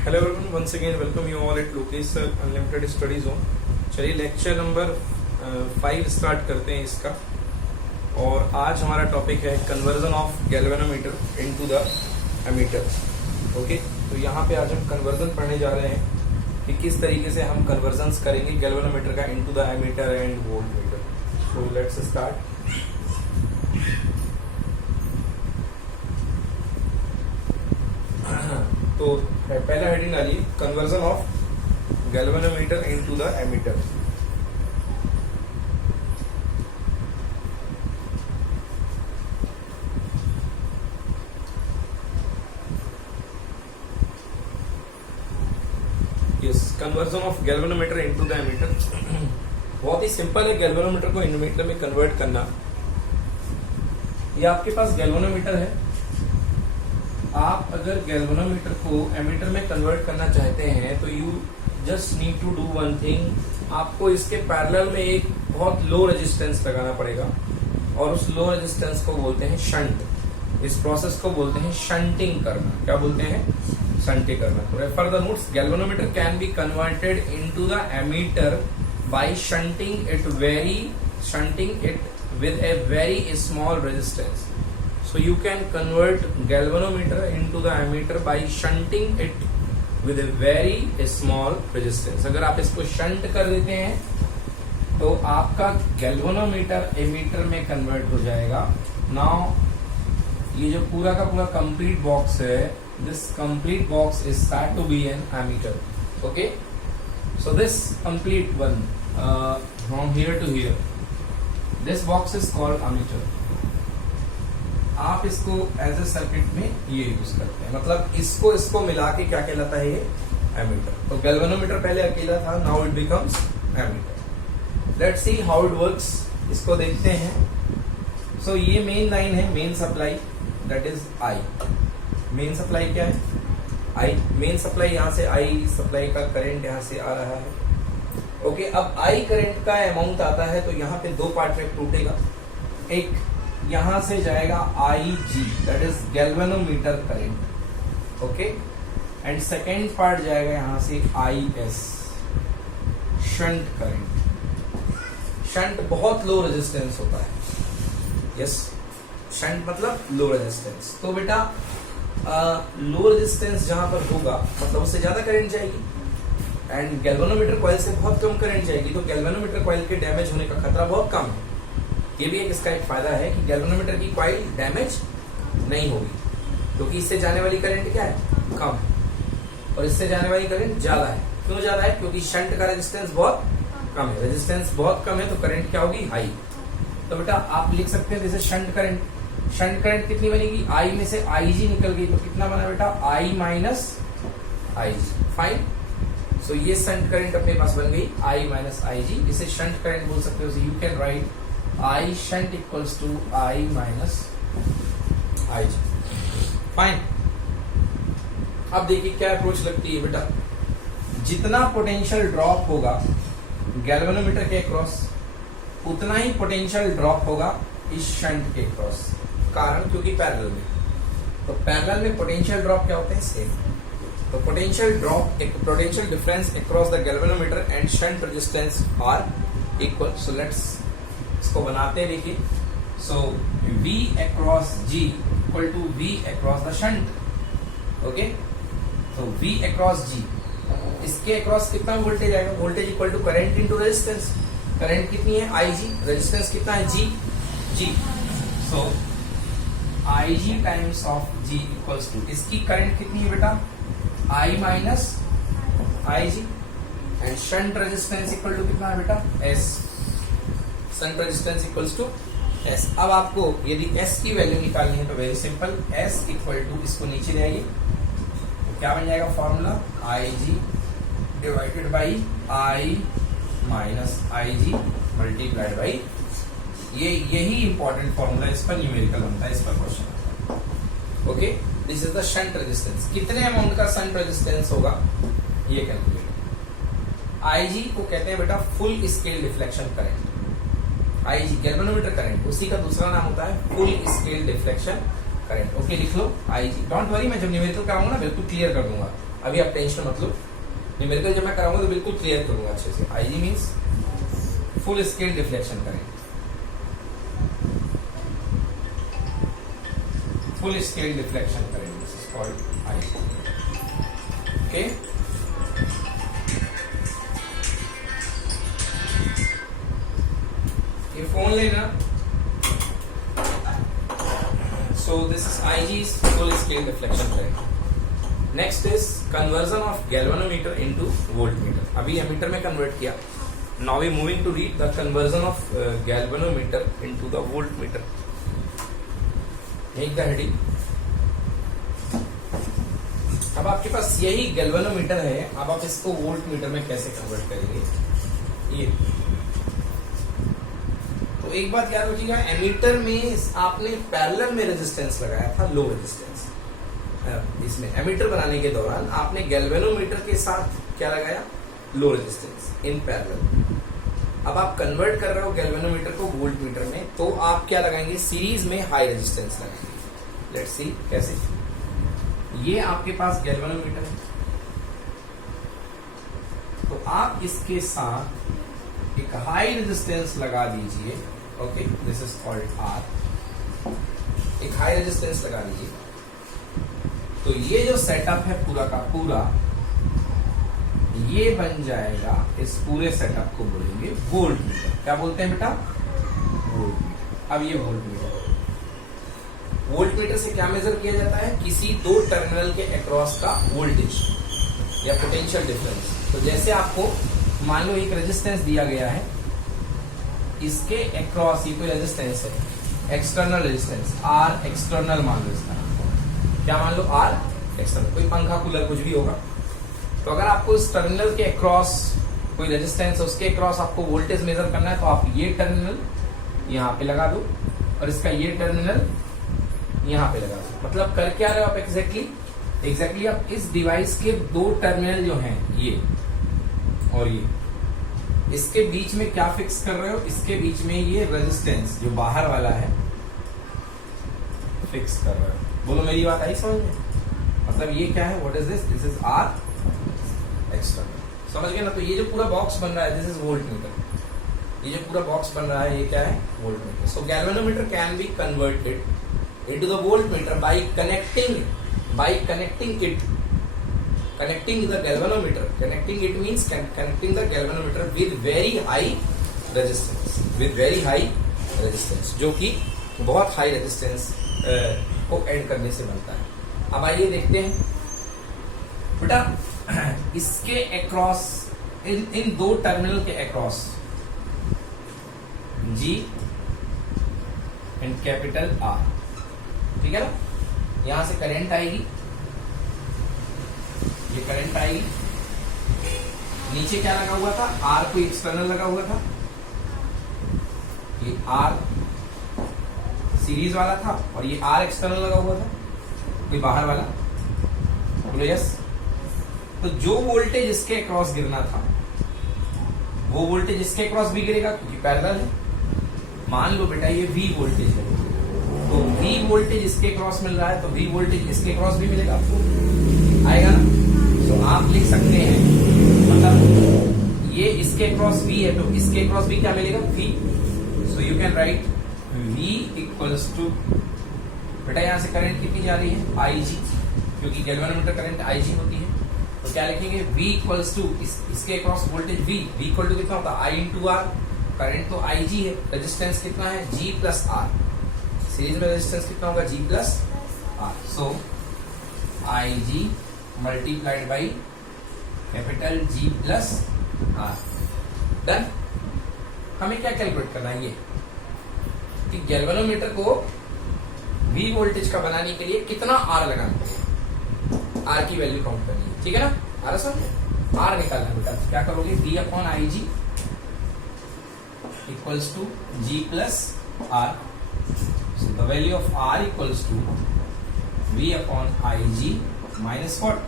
Hello everyone, once again welcome you all at Lokesh unlimited study zone. चलिए lecture number 5 start करते हैं इसका। और आज हमारा टॉपिक है conversion of galvanometer into the ammeter. Okay, तो यहाँ पे आज हम कन्वर्जन पढ़ने जा रहे हैं कि किस तरीके से हम कन्वर्जन्स करेंगे गैल्वेनोमीटर का into the ammeter and voltmeter. So let's start. तो पहला हेडिंग डालिए, conversion of galvanometer into the ammeter. Yes, conversion of galvanometer into the ammeter बहुत ही सिंपल है गैल्वेनोमीटर को एमीटर में कन्वर्ट करना। ये आपके पास गैल्वेनोमीटर है। आप अगर गैल्वेनोमीटर को एमीटर में कन्वर्ट करना चाहते हैं तो you just need to do one thing. आपको इसके पैरेलल में एक बहुत लो रेजिस्टेंस लगाना पड़ेगा और उस लो रेजिस्टेंस को बोलते हैं शंट। इस प्रोसेस को बोलते हैं शंटिंग करना। क्या बोलते हैं? शंटिंग करना। तो refer the notes. Galvanometer can be converted into the ammeter by shunting it with a very small resistance. So you can convert galvanometer into the ammeter by shunting it with a very small resistance. अगर आप इसको shunt कर देते हैं तो आपका galvanometer ammeter में convert हो जाएगा। नाउ ये जो पूरा का पूरा कंप्लीट बॉक्स है, this complete box is said to be an ammeter. Okay, so this complete one from here to here, this box is called ammeter. आप इसको एज ए सर्किट में ये यूज करते हैं, मतलब इसको मिला के क्या कहलाता है? ये एमीटर। तो गैल्वेनोमीटर पहले अकेला था, now it becomes ammeter. Let's see how it works. इसको देखते हैं। सो ये मेन लाइन है, main supply, that is I. Main supply क्या है? आई। मेन सप्लाई यहाँ से आई सप्लाई का करंट यहाँ से आ रहा है। ओके, अब आई करंट का अमाउंट आता है तो यहाँ पे दो पार्ट में टूटेगा। एक यहां से जाएगा I G, that is galvanometer current. Okay, and second part जाएगा यहां से I S, shunt current. Shunt बहुत लो रेजिस्टेंस होता है। यस, शंट मतलब लो रेजिस्टेंस। तो बेटा लो रेजिस्टेंस जहां पर होगा मतलब उससे ज्यादा करंट जाएगी एंड गैल्वेनोमीटर कॉइल से बहुत कम करंट जाएगी। तो गैल्वेनोमीटर कॉइल के डैमेज होने का खतरा बहुत कम है। ये भी एक इसका एक फायदा है कि गैल्वेनोमीटर की कॉइल डैमेज नहीं होगी, क्योंकि इससे जाने वाली करंट क्या है? कम है, और इससे जाने वाली करंट ज्यादा है। क्यों ज्यादा है? क्योंकि शंट का रेजिस्टेंस बहुत कम है। रेजिस्टेंस बहुत कम है तो करंट क्या होगी? हाई। तो बेटा आप लिख सकते हैं जैसे शंट करंट। शंट करंट कितनी बनेगी? आई में से आई जी निकल गई तो कितना बना बेटा? आई माइनस आई जी। फाइन। सो ये शंट करंट अपने पास बन गई आई माइनस आई जी। इसे शंट करंट बोल सकते हो। You can right I shunt equals to I minus IG. Fine. अब देखिए क्या अप्रोच लगती है बेटा। जितना पोटेंशियल ड्रॉप होगा गैल्वेनोमीटर के क्रॉस, उतना ही पोटेंशियल ड्रॉप होगा इस शंट के क्रॉस। कारण क्योंकि पैरेलल में, तो पैरेलल में पोटेंशियल ड्रॉप क्या होते हैं? सेम। तो पोटेंशियल ड्रॉप, एक potential difference across the galvanometer and shunt resistance are equal. So let's इसको बनाते हैं। देखिए, so V across G equal to V across the shunt. Okay, तो V अक्रॉस G, इसके अक्रॉस कितना वोल्टेज आएगा? Voltage equal to current into resistance. Current कितनी है? IG। रेजिस्टेंस कितना है? G। So IG times of G equals to, इसकी करंट कितनी है बेटा? I minus IG। And shunt resistance equal to कितना है बेटा? S। Shunt resistance equals to S। अब आपको यदि S की वैल्यू निकालनी है तो very simple, S equal to, इसको नीचे ले आइए तो क्या बन जाएगा formula? IG divided by I minus IG multiplied by, यही इंपॉर्टेंट फॉर्मूला, इस पर न्यूमेरिकल बनता है, इस पर question. Okay, this is the shunt resistance. कितने अमाउंट का शंट रेजिस्टेंस होगा ये कैलकुलेट। IG को कहते हैं बेटा full scale deflection current. IG galvanometer current, उसी का दूसरा नाम होता है full scale deflection current. Okay, लिख लो IG। डोंट वरी, मैं जब न्यूमेरिकल कराऊंगा ना बिल्कुल क्लियर कर दूंगा। अभी आप टेंशन मत लो, न्यूमेरिकल जब मैं कराऊंगा तो बिल्कुल क्लियर करूंगा अच्छे से। IG means full scale deflection करेंगे, फुल स्केल डिफ्लेक्शन करेंगे, this is called IG. Okay, ये फोन लेना, so this is IG's full scale deflection current. Next is conversion of galvanometer into voltmeter. अभी एमीटर में convert किया, now we moving to read the conversion of galvanometer into the voltmeter. यही का heading. अब आपके पास यही galvanometer है, अब आप इसको वोल्टमीटर में कैसे कन्वर्ट करेंगे ये। तो एक बात याद रखिएगा, एमीटर में आपने पैरेलल में रेजिस्टेंस लगाया था, लो रेजिस्टेंस। इसमें एमीटर बनाने के दौरान आपने गैल्वेनोमीटर के साथ क्या लगाया, लो रेजिस्टेंस इन पैरेलल। अब आप कन्वर्ट कर रहे हो गैल्वेनोमीटर को वोल्टमीटर में, तो आप क्या लगाएंगे, सीरीज में हाई रेजिस्टेंस लगाएंगे। लेट्स सी कैसे। ये आपके पास गैल्वेनोमीटर है, तो आप इसके साथ एक हाई रेजिस्टेंस लगा दीजिए। Okay, this is called R. एक हाई रेजिस्टेंस लगा दीजिए, तो ये जो सेटअप है पूरा का पूरा, ये बन जाएगा, इस पूरे सेटअप को बोलेंगे वोल्टमीटर। क्या बोलते हैं बेटा, वोल्टमीटर। अब ये वोल्टमीटर, वोल्टमीटर से क्या मेजर किया जाता है, किसी दो टर्मिनल के अक्रॉस का वोल्टेज या पोटेंशियल डिफरेंस। तो जैसे आपको मान लो एक रेजिस्टेंस दिया गया है, इसके अक्रॉस ये कोई रेजिस्टेंस है, एक्सटर्नल रेजिस्टेंस आर एक्सटर्नल मान लो इसका, क्या मान लो आर एक्सटर्नल, कोई पंखा कूलर कुछ भी होगा। तो अगर आपको इस टर्मिनल के अक्रॉस कोई रेजिस्टेंस है, उसके अक्रॉस आपको वोल्टेज मेजर करना है, तो आप ये टर्मिनल यहाँ पे लगा दो और इसका ये टर्मिनल यहाँ पे लगा दो। मतलब कर क्या रहे हो आप एग्जैक्टली आप इस डिवाइस के दो टर्मिनल जो हैं, ये और ये, इसके बीच में क्या फिक्स कर रहे हो, इसके बीच में ये रेजिस्टेंस जो बाहर वाला है फिक्स कर रहे हो। बोलो मेरी बात आई समझ में? मतलब ये क्या है, what is this, this is R external. समझ गए ना? तो ये जो पूरा बॉक्स बन रहा है, दिस इज वोल्टमीटर। ये जो पूरा बॉक्स बन रहा है, ये क्या है, voltmeter. So galvanometer can be converted into the voltmeter by connecting it, connecting the galvanometer. Connecting it means connecting the galvanometer with very high resistance, जो कि बहुत हाई रेजिस्टेंस को ऐड करने से बनता है। अब आइए देखते हैं बेटा, इसके अक्रॉस, इन दो टर्मिनल के across G and capital R, ठीक है ना? यहां से करंट आएगी, ये करंट आएगी, नीचे क्या लगा हुआ था, R कोई एक्सटर्नल लगा हुआ था, ये R सीरीज वाला था और ये R एक्सटर्नल लगा हुआ था, कोई बाहर वाला। बोलो यस। तो जो वोल्टेज इसके अक्रॉस गिरना था, वो वोल्टेज इसके अक्रॉस भी गिरेगा क्योंकि पैरेलल है। मान लो बेटा ये V वोल्टेज है, तो V वोल्टेज इसके क्रॉस मिल रहा है, तो V वोल्टेज इसके क्रॉस भी मिलेगा आपको, आएगा ना? तो आप लिख सकते हैं, मतलब ये इसके क्रॉस V है, तो इसके क्रॉस भी क्या मिलेगा, V। So you can write V equals to, बेटा यहां से करंट कितनी जा रही है, IG, क्योंकि गैल्वेनोमीटर करंट IG होती है। तो क्या लिखेंगे, V इक्वल्स टू, इसके cross voltage V equal to कितना होता है, I इंटू R। करंट तो IG है, रेजिस्टेंस कितना है, G प्लस R। सीरीज में रेजिस्टेंस कितना होगा, G plus R। So IG multiplied by capital G plus R। Done. हमें क्या कैलकुलेट करना है, ये कि गैल्वेनोमीटर को V वोल्टेज का बनाने के लिए कितना R लगाना पड़ेगा, R की वैल्यू काउंट करनी है, ठीक है ना? R निकालना बेटा, क्या करोगे, V upon IG equals to G plus R. So the value of R equals to V upon IG minus what?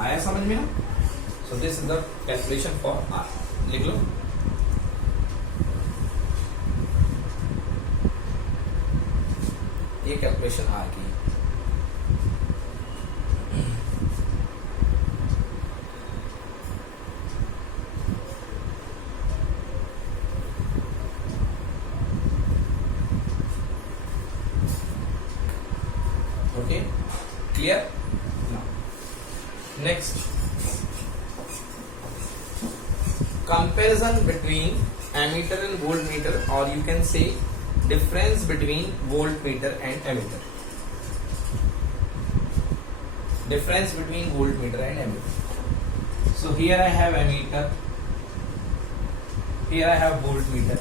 आया समझ में ना? So this is the calculation for R. लिख लो। ये कैलकुलेशन R की है। Next, comparison between ammeter and voltmeter, और you can say difference between voltmeter and ammeter. Difference between voltmeter and ammeter. So here I have ammeter, here I have voltmeter.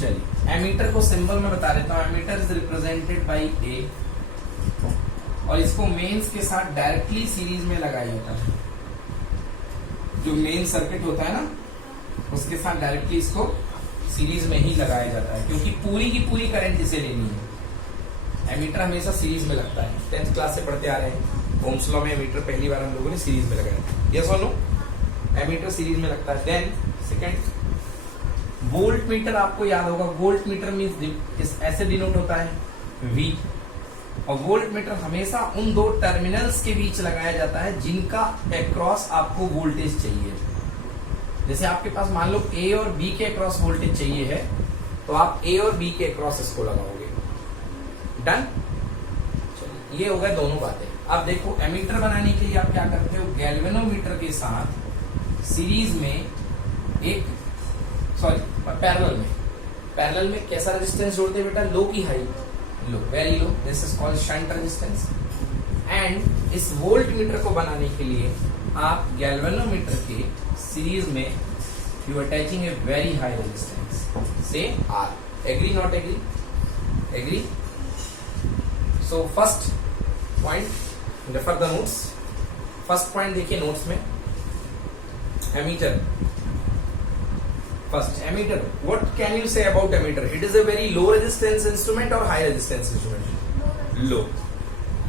चलिए ammeter को symbol में बता देता हूँ. Ammeter is represented by ए, और इसको mains के साथ डायरेक्टली सीरीज में लगाया जाता है. जो मेन सर्किट होता है ना, उसके साथ डायरेक्टली इसको सीरीज में ही लगाया जाता है, क्योंकि पूरी की पूरी करंट इसे लेनी है. एमीटर हमेशा सीरीज में लगता है. 10th क्लास से पढ़ते आ रहे हैं. ओम्स लॉ में एमीटर पहली बार हम लोगों ने सीरीज में लगाया. यस और नो, एमीटर सीरीज में लगता है. देन सेकंड, वोल्ट मीटर आपको याद होगा. वोल्ट मीटर मींस ऐसे डिनोट होता है V, और वोल्ट मीटर हमेशा उन दो टर्मिनल्स के बीच लगाया जाता है जिनका अक्रॉस आपको वोल्टेज चाहिए. जैसे आपके पास मान लो A और B के अक्रॉस वोल्टेज चाहिए है, तो आप A और B के अक्रॉस इसको लगाओगे. डन. चलिए ये हो गया दोनों बातें. अब देखो एमीटर बनाने के लिए आप क्या करते हो, गैल्वेनोमीटर के साथ सीरीज में एक पैरेलल में कैसा रेजिस्टेंस जोड़ते हैं बेटा, लो की high, low, very low. This is called shunt resistance. And इस वोल्ट मीटर को बनाने के लिए आप गैल्वेनोमीटर के सीरीज में you attaching a very high resistance, say R. Agree not agree? Agree. So first point, refer the notes. First point देखिए notes में. Ammeter. First, ammeter. What can you say about ammeter? It is a very low resistance instrument or high resistance instrument? Low.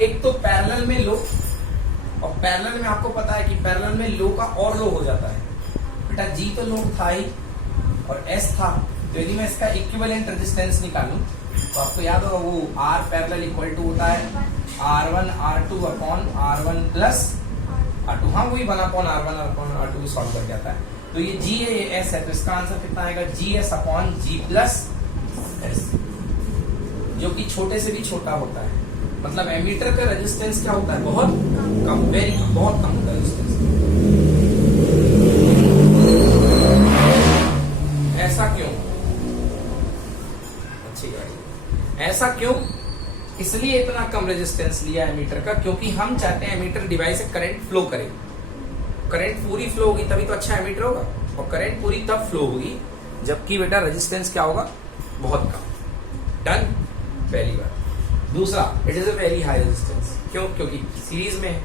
एक तो parallel में लो, और parallel में आपको पता है कि पैरेलल में लो का और लो हो जाता है. बेटा G तो लो था ही, और S था, तो यदि मैं इसका इक्विवेलेंट रेजिस्टेंस निकालूं तो आपको याद होगा वो R पैरेलल इक्वल टू होता है R1 R2 upon R1 plus R2. हाँ वही 1 upon R1 upon R2 solve करके आता है. तो ये G है, ये S है, तो इसका आंसर कितना आएगा, GS upon G plus S, जो कि छोटे से भी छोटा होता है. मतलब एमीटर का रेजिस्टेंस क्या होता है, बहुत कम, वेरी कम, बहुत कम होता है रेजिस्टेंस. ऐसा क्यों? ऐसा क्यों? इसलिए इतना कम रेजिस्टेंस लिया है एमीटर का, क्योंकि हम चाहते हैं एमीटर डिवाइस से करंट फ्लो करे. करंट पूरी फ्लो होगी तभी तो अच्छा एमीटर होगा, और करंट पूरी तब फ्लो होगी जबकि बेटा रेजिस्टेंस क्या होगा, बहुत कम. डन. पहली बात. दूसरा, it is a very high resistance. क्यों? क्योंकि सीरीज में है,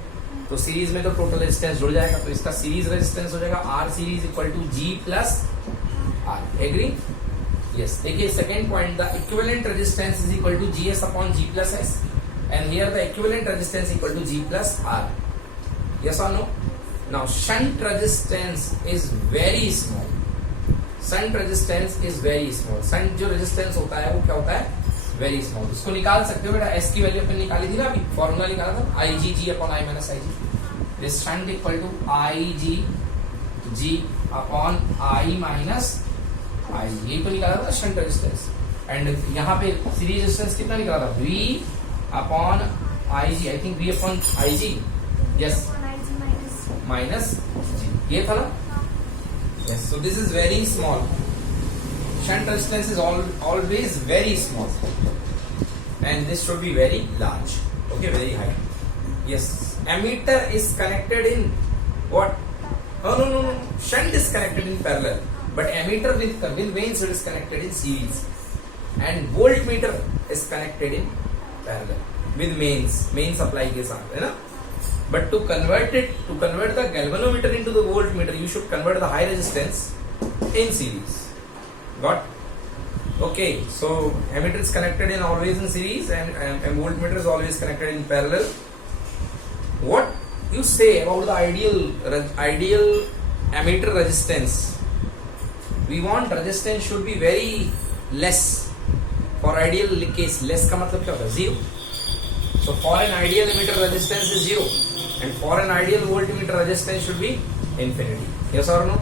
तो सीरीज में तो टोटल रेजिस्टेंस जुड़ जाएगा, तो इसका सीरीज रेजिस्टेंस हो जाएगा R series equal to G plus R. Agree? Yes. देखिए second point, the equivalent resistance is equal to GS upon G plus S, and here the equivalent resistance equal to G plus R. Yes or no? Now shunt resistance is very small. Shunt resistance is very small. Shunt जो resistance होता है वो क्या होता है, very small. उसको निकाल सकते हो बेटा. S की वैल्यू अपन निकाली थी ना अभी, फॉर्मूला निकाला था, IgG upon I minus IG. This shunt equal to IgG upon I minus I. ये तो निकाला था शंट रेजिस्टेंस. एंड यहाँ पे सीरीज रेजिस्टेंस कितना निकाला था, V upon IG. I think V upon IG. Yes, minus G. ये था ना. Yes. So this is very small. Shunt resistance is always very small, and this should be very large. Okay, very high. Yes. Ammeter is connected in what? No. Shunt is connected in parallel. But ammeter with mains is connected in series, and voltmeter is connected in parallel with mains supply के साथ, है ना. But to convert the galvanometer into the voltmeter, you should convert the high resistance in series. Got? Okay, so ammeter is connected in always in series, and voltmeter is always connected in parallel. What you say about the ideal ammeter resistance? We want resistance should be very less. For ideal case, less का मतलब क्या होता है, 0. So for an ideal emitter resistance is 0, and for an ideal voltmeter resistance should be infinity. Yes or no?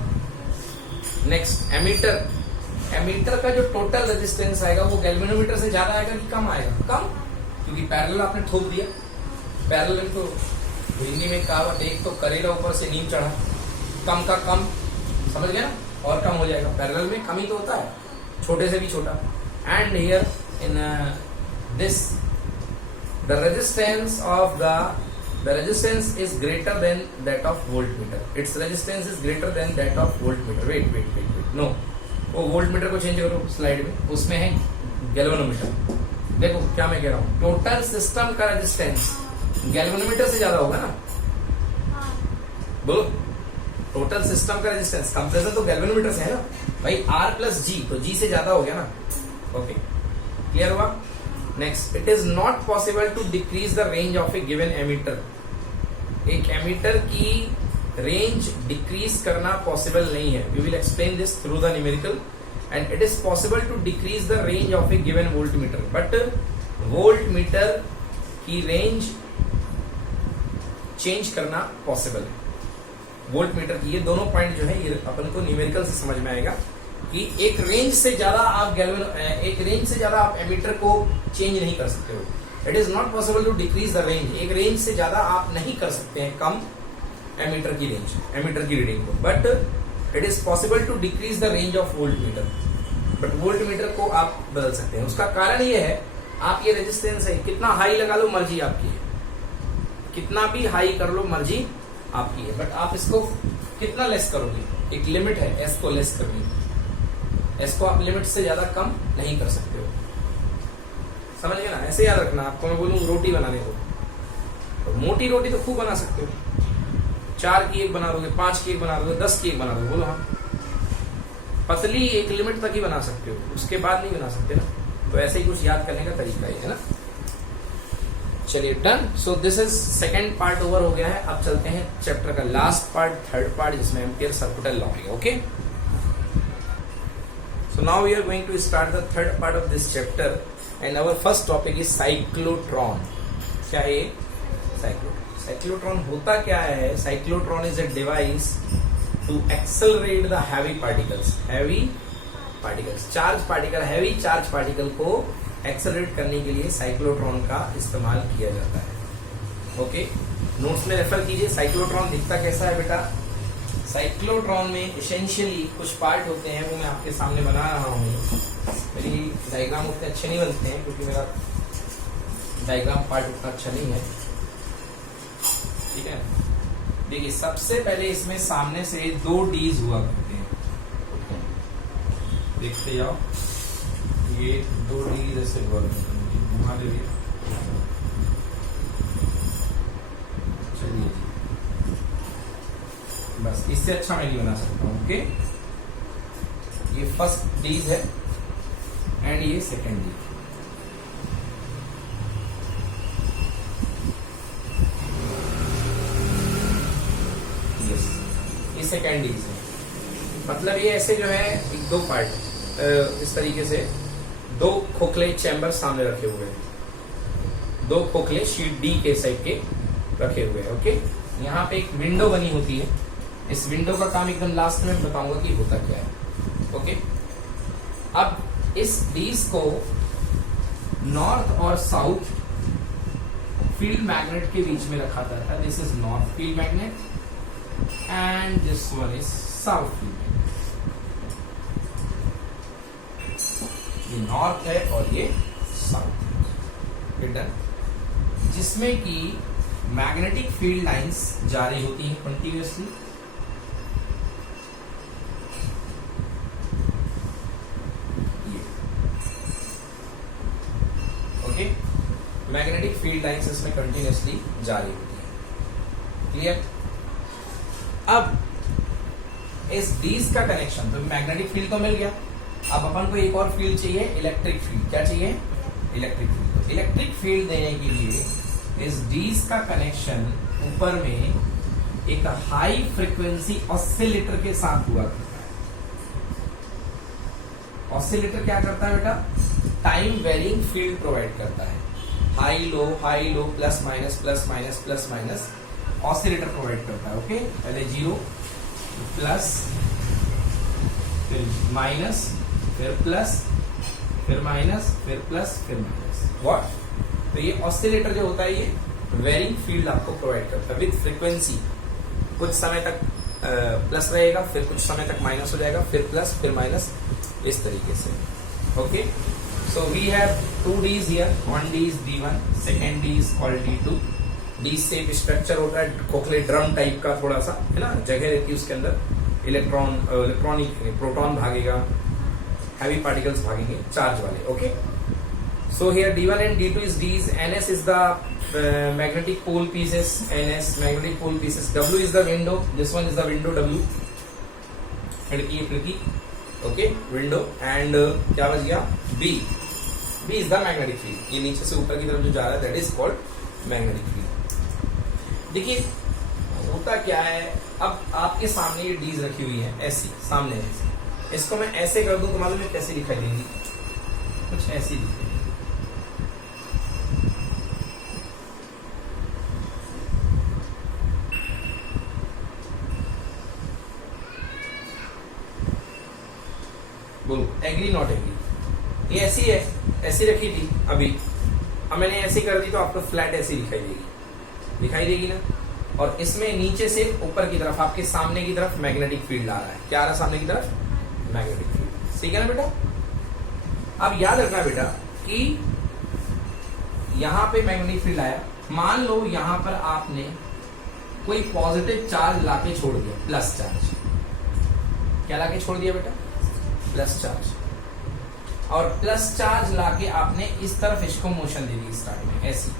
Next, ammeter का जो total resistance आएगा वो galvanometer से ज्यादा आएगा कि कम आएगा? कम, क्योंकि पैरेलल आपने ठोक दिया। पैरेलल तो हिंदी में कहावत, एक तो करेला ऊपर से नीम चढ़ा, कम का कम, समझ गया ना, और कम हो जाएगा। पैरेलल में कम ही तो होता है, छोटे से भी छोटा। And here in this the resistance is greater than that of voltmeter. Its resistance is greater than that of voltmeter. Wait. No, वो वोल्टमीटर को चेंज करो स्लाइड में, उसमें है गैल्वेनोमीटर। देखो क्या मैं कह रहा हूँ, टोटल सिस्टम का रेजिस्टेंस गैल्वेनोमीटर से ज्यादा होगा ना। बोलो, टोटल सिस्टम का रेजिस्टेंस, कंप्रेसर तो गैल्वेनोमीटर से है ना भाई, R प्लस G, तो G से ज्यादा हो गया ना। ओके, क्लियर हुआ। Next, it is not possible to decrease the range of a given ammeter. एक एमीटर की रेंज डिक्रीज करना पॉसिबल नहीं है। We will explain this through the numerical. And it is possible to decrease the range of a given voltmeter, but voltmeter की range change करना possible है। Voltmeter की ये दोनों पॉइंट जो है ये अपन को न्यूमेरिकल से समझ में आएगा कि एक रेंज से ज्यादा आप एमीटर को चेंज नहीं कर सकते हो। It is not possible to decrease the range. एक रेंज से ज्यादा आप नहीं कर सकते हैं कम एमीटर की रेंज, एमीटर की रीडिंग को, but it is possible to decrease the range of voltmeter. But voltmeter को आप बदल सकते हैं। उसका कारण ये है, आप ये रेजिस्टेंस है कितना हाई लगा लो मर्जी आपकी है, कितना भी हाई कर लो मर्जी आपकी है, बट आप इसको कितना लेस करोगे, एक लिमिट है एस को लेस करनी। एस को आप लिमिट से ज्यादा कम नहीं कर सकते हो, समझ गए ना। ऐसे याद रखना, आपको मैं बोलूं रोटी बनाने को, तो मोटी रोटी तो खूब बना सकते हो, 4 की एक बना दोगे, 5 की एक बना दोगे, 10 की एक बना दोगे, बोलो हाँ। पतली एक लिमिट तक ही बना सकते हो, उसके बाद नहीं बना सकते ना। तो ऐसे ही कुछ याद करने का तरीका है ना। चलिए done. So this is second part over हो गया है। अब चलते हैं चैप्टर का लास्ट पार्ट, थर्ड पार्ट, जिसमें एम्पियर सर्कुलर लॉ है। Okay, so now we are going to start the third part of this chapter and our first topic is cyclotron. क्या है साइक्लोट्रॉन? होता क्या है? Cyclotron is a device to accelerate the heavy particles. Charge particle, heavy charge particle को accelerate करने के लिए cyclotron का इस्तेमाल किया जाता है। ओके, नोट्स में रेफर कीजिए। साइक्लोट्रॉन दिखता कैसा है बेटा? साइक्लोट्रॉन में एसेंशियली कुछ पार्ट होते हैं, वो मैं आपके सामने बना रहा हूँ। मेरी डायग्राम उतने अच्छे नहीं बनते हैं क्योंकि मेरा डायग्राम पार्ट उतना अच्छा नहीं है, ठीक है। देखिए, सबसे पहले इसमें सामने से 2 डीज हुआ करते हैं, देखते जाओ। ये 2 डी जैसे हुआ करते हैं, घुमा लीजिए। चलिए, बस इससे अच्छा मैं नहीं बना सकता हूँ। ओके, ये फर्स्ट डीज है एंड ये सेकेंड डीज। ये सेकेंड डीज है, मतलब ये ऐसे जो है 2 पार्ट इस तरीके से 2 खोखले चैम्बर सामने रखे हुए हैं, 2 खोखले शीट डी के साइड के रखे हुए हैं। ओके, यहाँ पे एक विंडो बनी होती है। इस विंडो का काम एकदम लास्ट में बताऊंगा कि होता क्या है। ओके, अब इस डीज को नॉर्थ और साउथ फील्ड मैग्नेट के बीच में रखा जाता है। This is north field magnet and this one is south field। ये नॉर्थ है और ये साउथ है, जिसमें कि मैग्नेटिक फील्ड लाइंस जारी होती हैं continuously. Okay, magnetic field lines इसमें कंटिन्यूअसली जारी होती है। क्लियर? अब इस डीज का कनेक्शन, तो मैग्नेटिक फील्ड तो मिल गया। अब अपन को एक और फील्ड चाहिए, इलेक्ट्रिक फील्ड। क्या चाहिए? Electric field. इलेक्ट्रिक फील्ड देने के लिए इस डीज का कनेक्शन ऊपर में एक हाई फ्रीक्वेंसी ऑसिलेटर के साथ हुआ करता है। ऑसिलेटर क्या करता है बेटा? टाइम वेरिंग फील्ड प्रोवाइड करता है। High low, plus minus oscillator provide करता है। ओके, पहले 0, प्लस, फिर माइनस, फिर प्लस, फिर माइनस, फिर प्लस, फिर माइनस। व्हाट? तो ये ऑसिलेटर जो होता है ये वेरिंग फील्ड आपको प्रोवाइड करता है विद फ्रीक्वेंसी। कुछ समय तक प्लस रहेगा, फिर कुछ समय तक माइनस हो जाएगा, फिर प्लस फिर माइनस, इस तरीके से। Okay, so we have 2 Ds here, 1 D is D1, second D is called D2। D shape structure होता है, खोखले ड्रम टाइप का थोड़ा सा, है ना, जगह रहती है उसके अंदर, इलेक्ट्रॉनिक प्रोटॉन भागेगा, हैवी पार्टिकल्स भागेंगे चार्ज वाले। Okay, so here D1 and D2 is D's, NS is the magnetic pole pieces, NS magnetic pole pieces, W is the window, this one is the window W, खिड़की, okay, window, and क्या बच गया B is the magnetic field, ये नीचे से ऊपर की तरफ जो जा रहा है that is called magnetic field। देखिए होता क्या है, अब आपके सामने ये D's रखी हुई है ऐसी सामने, इसको मैं ऐसे कर दूं तो मालूम है कैसे दिखाई देंगी, कुछ ऐसी दिखेगी। बोलो एग्री नॉट एग्री? ये ऐसी है, ऐसी रखी थी अभी, अब मैंने ऐसी कर दी तो आपको फ्लैट ऐसी दिखाई देगी ना। और इसमें नीचे से ऊपर की तरफ आपके सामने की तरफ मैग्नेटिक फील्ड आ रहा है। क्या आ रहा है सामने की तरफ? Magnetic field. ठीक है ना बेटा? अब याद रखना बेटा कि यहां पे मैग्नेटिक फील्ड आया, मान लो यहां पर आपने कोई पॉजिटिव चार्ज लाके छोड़ दिया, प्लस चार्ज। क्या लाके छोड़ दिया बेटा? Plus charge. और प्लस चार्ज लाके आपने इस तरफ इसको मोशन दे दी स्टार्ट में ऐसी,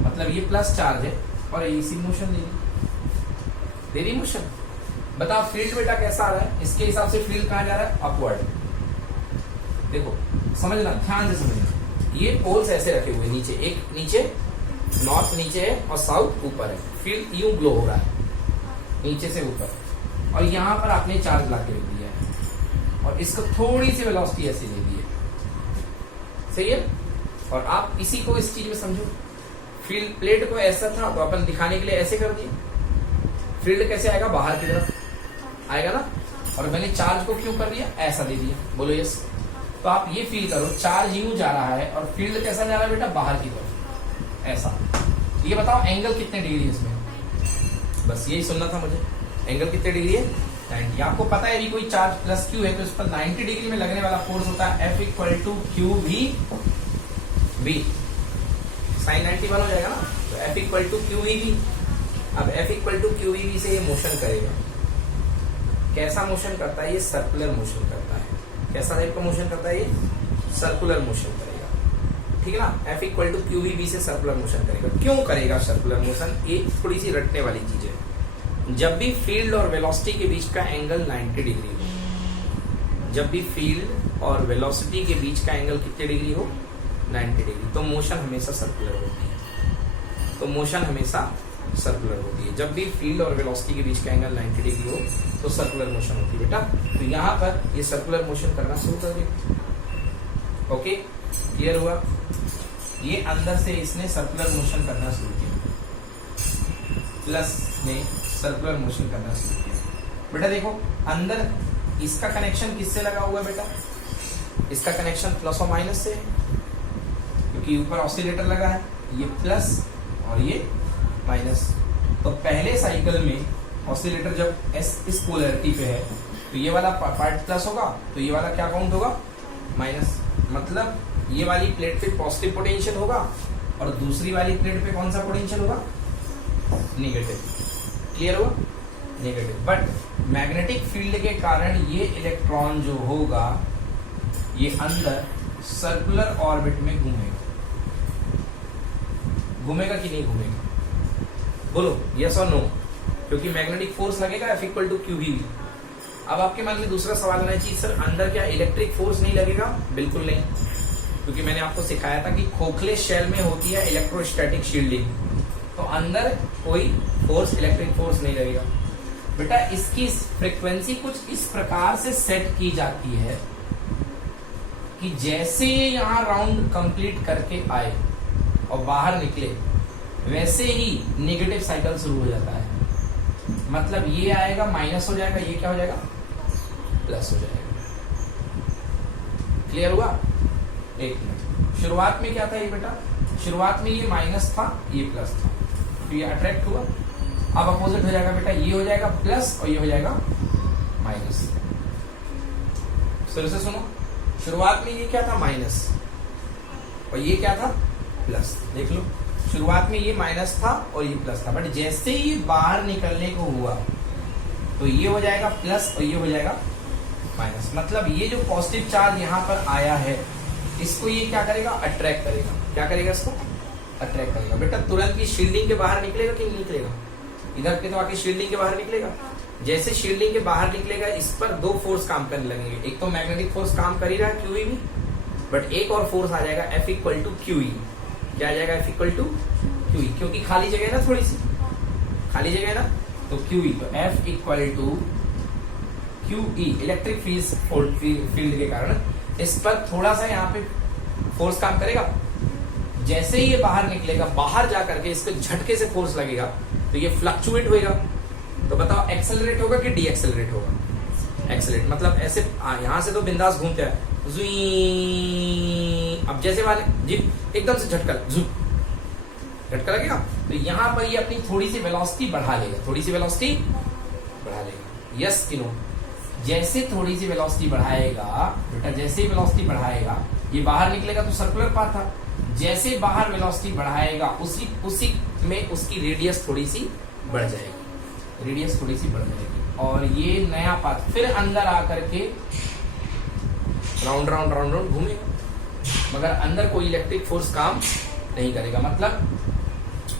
मतलब ये प्लस चार्ज है और इसी मोशन दे दी मोशन। बताओ फील्ड बेटा कैसा आ रहा है? इसके हिसाब से फील्ड कहां जा रहा है? अपवर्ड। देखो समझना, ध्यान से समझना, ये पोल्स ऐसे रखे हुए नीचे, एक नीचे नॉर्थ नीचे है और साउथ ऊपर है, फील्ड यूं ग्लो हो रहा है नीचे से ऊपर, और यहां पर आपने चार्ज लाके रख दिया है और इसको थोड़ी सी वेलोसिटी ऐसी दे दी है। सही है? और आप इसी को इस चीज में समझो, फील्ड प्लेट को ऐसा था तो अपन दिखाने के लिए ऐसे कर दिए, फील्ड कैसे आएगा? बाहर की तरफ आएगा ना, और मैंने चार्ज को क्यों कर दिया? ऐसा दे दिया। बोलो यस। तो आप ये फील करो, चार्ज यूं जा रहा है और फील्ड कैसा जा रहा है बेटा? बाहर की तरफ ऐसा। ये बताओ एंगल कितने डिग्री है इसमें? बस यही सुनना था मुझे, एंगल कितने डिग्री है? 90। आपको पता है यदि कोई चार्ज प्लस क्यू है तो इस पर 90 डिग्री में लगने वाला फोर्स होता है F equal to q v. Sine 90 वाला हो जाएगा ना, तो F equal to q v. अब F equal to q v से ये मोशन करेगा। कैसा मोशन करता है? ये सर्कुलर मोशन करता है। कैसा टाइप का मोशन करता है? ये सर्कुलर मोशन करेगा। ठीक है ना? F equal to q v से सर्कुलर मोशन करेगा। क्यों करेगा सर्कुलर मोशन? ये थोड़ी सी रटने वाली चीज है। जब भी फील्ड और वेलोसिटी के बीच का एंगल 90 डिग्री हो, जब भी फील्ड और वेलोसिटी के बीच का एंगल कितने डिग्री हो? 90 डिग्री, तो मोशन हमेशा सर्कुलर होती है। तो मोशन हमेशा सर्कुलर होती है। जब भी फील्ड और वेलोसिटी के बीच का एंगल 90 डिग्री हो तो सर्कुलर मोशन होती है बेटा। तो यहाँ पर ये सर्कुलर मोशन करना शुरू कर देगा। ओके, क्लियर हुआ? ये अंदर से इसने सर्कुलर मोशन करना शुरू किया, प्लस ने सर्कुलर मोशन करना शुरू किया। बेटा देखो अंदर इसका कनेक्शन किससे लगा हुआ है बेटा? इसका कनेक्शन प्लस और माइनस से, क्योंकि ऊपर ऑसिलेटर लगा है, ये प्लस और ये माइनस। तो पहले साइकिल में ऑसिलेटर जब इस पोलैरिटी पे है तो ये वाला पार्ट प्लस होगा, तो ये वाला क्या काउंट होगा? माइनस। मतलब ये वाली प्लेट पे पॉजिटिव पोटेंशियल होगा और दूसरी वाली प्लेट पे कौन सा पोटेंशियल होगा? नेगेटिव। क्लियर हुआ? नेगेटिव। बट मैग्नेटिक फील्ड के कारण ये इलेक्ट्रॉन जो होगा ये अंदर सर्कुलर ऑर्बिट में घूमेगा। घूमेगा कि नहीं घूमेगा? बोलो यस और नो। क्योंकि मैग्नेटिक फोर्स लगेगा F equal to q v. अब आपके मन में दूसरा सवाल आना चाहिए, सर अंदर क्या इलेक्ट्रिक फोर्स नहीं लगेगा? बिल्कुल नहीं, क्योंकि मैंने आपको सिखाया था कि खोखले शेल में होती है इलेक्ट्रोस्टैटिक शील्डिंग, तो अंदर कोई फोर्स, इलेक्ट्रिक फोर्स नहीं लगेगा बेटा। इसकी फ्रीक्वेंसी कुछ इस प्रकार से सेट की जाती है कि जैसे यहाँ राउंड कंप्लीट करके आए और बाहर निकले वैसे ही नेगेटिव साइकिल शुरू हो जाता है। मतलब ये आएगा माइनस हो जाएगा, ये क्या हो जाएगा? प्लस हो जाएगा। क्लियर हुआ? एक मिनट, शुरुआत में क्या था ये बेटा? शुरुआत में ये माइनस था, ये प्लस था, तो ये अट्रैक्ट हुआ। अब अपोजिट हो जाएगा बेटा, ये हो जाएगा प्लस और ये हो जाएगा माइनस। फिर से सुनो, शुरुआत में ये क्या था, माइनस, और ये क्या था, प्लस। देख लो, शुरुआत में ये माइनस था और ये प्लस था, बट जैसे ही बाहर निकलने को हुआ तो ये हो जाएगा प्लस और ये हो जाएगा माइनस। मतलब ये जो पॉजिटिव चार्ज यहाँ पर आया है, इसको ये क्या करेगा, अट्रैक्ट करेगा। क्या करेगा, इसको अट्रैक्ट करेगा। बेटा तुरंत ही शील्डिंग के बाहर निकलेगा कि नहीं निकलेगा, इधर पे तो आके शील्डिंग के बाहर निकलेगा। जैसे शील्डिंग के बाहर निकलेगा, इस पर दो फोर्स काम करने लगेंगे। एक तो मैग्नेटिक फोर्स काम कर ही रहा है, QE भी, बट एक और फोर्स आ जाएगा F इक्वल टू QE। क्या आ जाएगा, F इक्वल टू QE, क्योंकि खाली जगह है ना, थोड़ी सी खाली जगह है ना, तो QE, तो F equal to QE electric field के कारण इस पर थोड़ा सा यहाँ पे फोर्स काम करेगा। जैसे ही ये बाहर निकलेगा, बाहर जा करके इसको झटके से फोर्स लगेगा तो ये फ्लक्चुएट होएगा। तो बताओ एक्सेलरेट होगा कि डी एक्सेलरेट होगा, एक्सेलरेट। मतलब ऐसे यहां से तो बिंदास घूमते हैं, अब जैसे वाले जी एकदम से झटका लगेगा, तो यहां पर ये अपनी थोड़ी सी वेलोसिटी बढ़ा लेगा, थोड़ी सी वेलोसिटी बढ़ा लेगा। यस कि नो, जैसे थोड़ी सी वेलोसिटी बढ़ाएगा बेटा, जैसे ही वेलोसिटी बढ़ाएगा, ये बाहर निकलेगा तो सर्कुलर पाथ था, जैसे बाहर वेलोसिटी बढ़ाएगा उसी में उसकी रेडियस थोड़ी सी बढ़ जाएगी, रेडियस थोड़ी सी बढ़ जाएगी, और ये नया पाथ फिर अंदर आकर के राउंड राउंड राउंड राउंड घूमेगा, मगर अंदर कोई इलेक्ट्रिक फोर्स काम नहीं करेगा। मतलब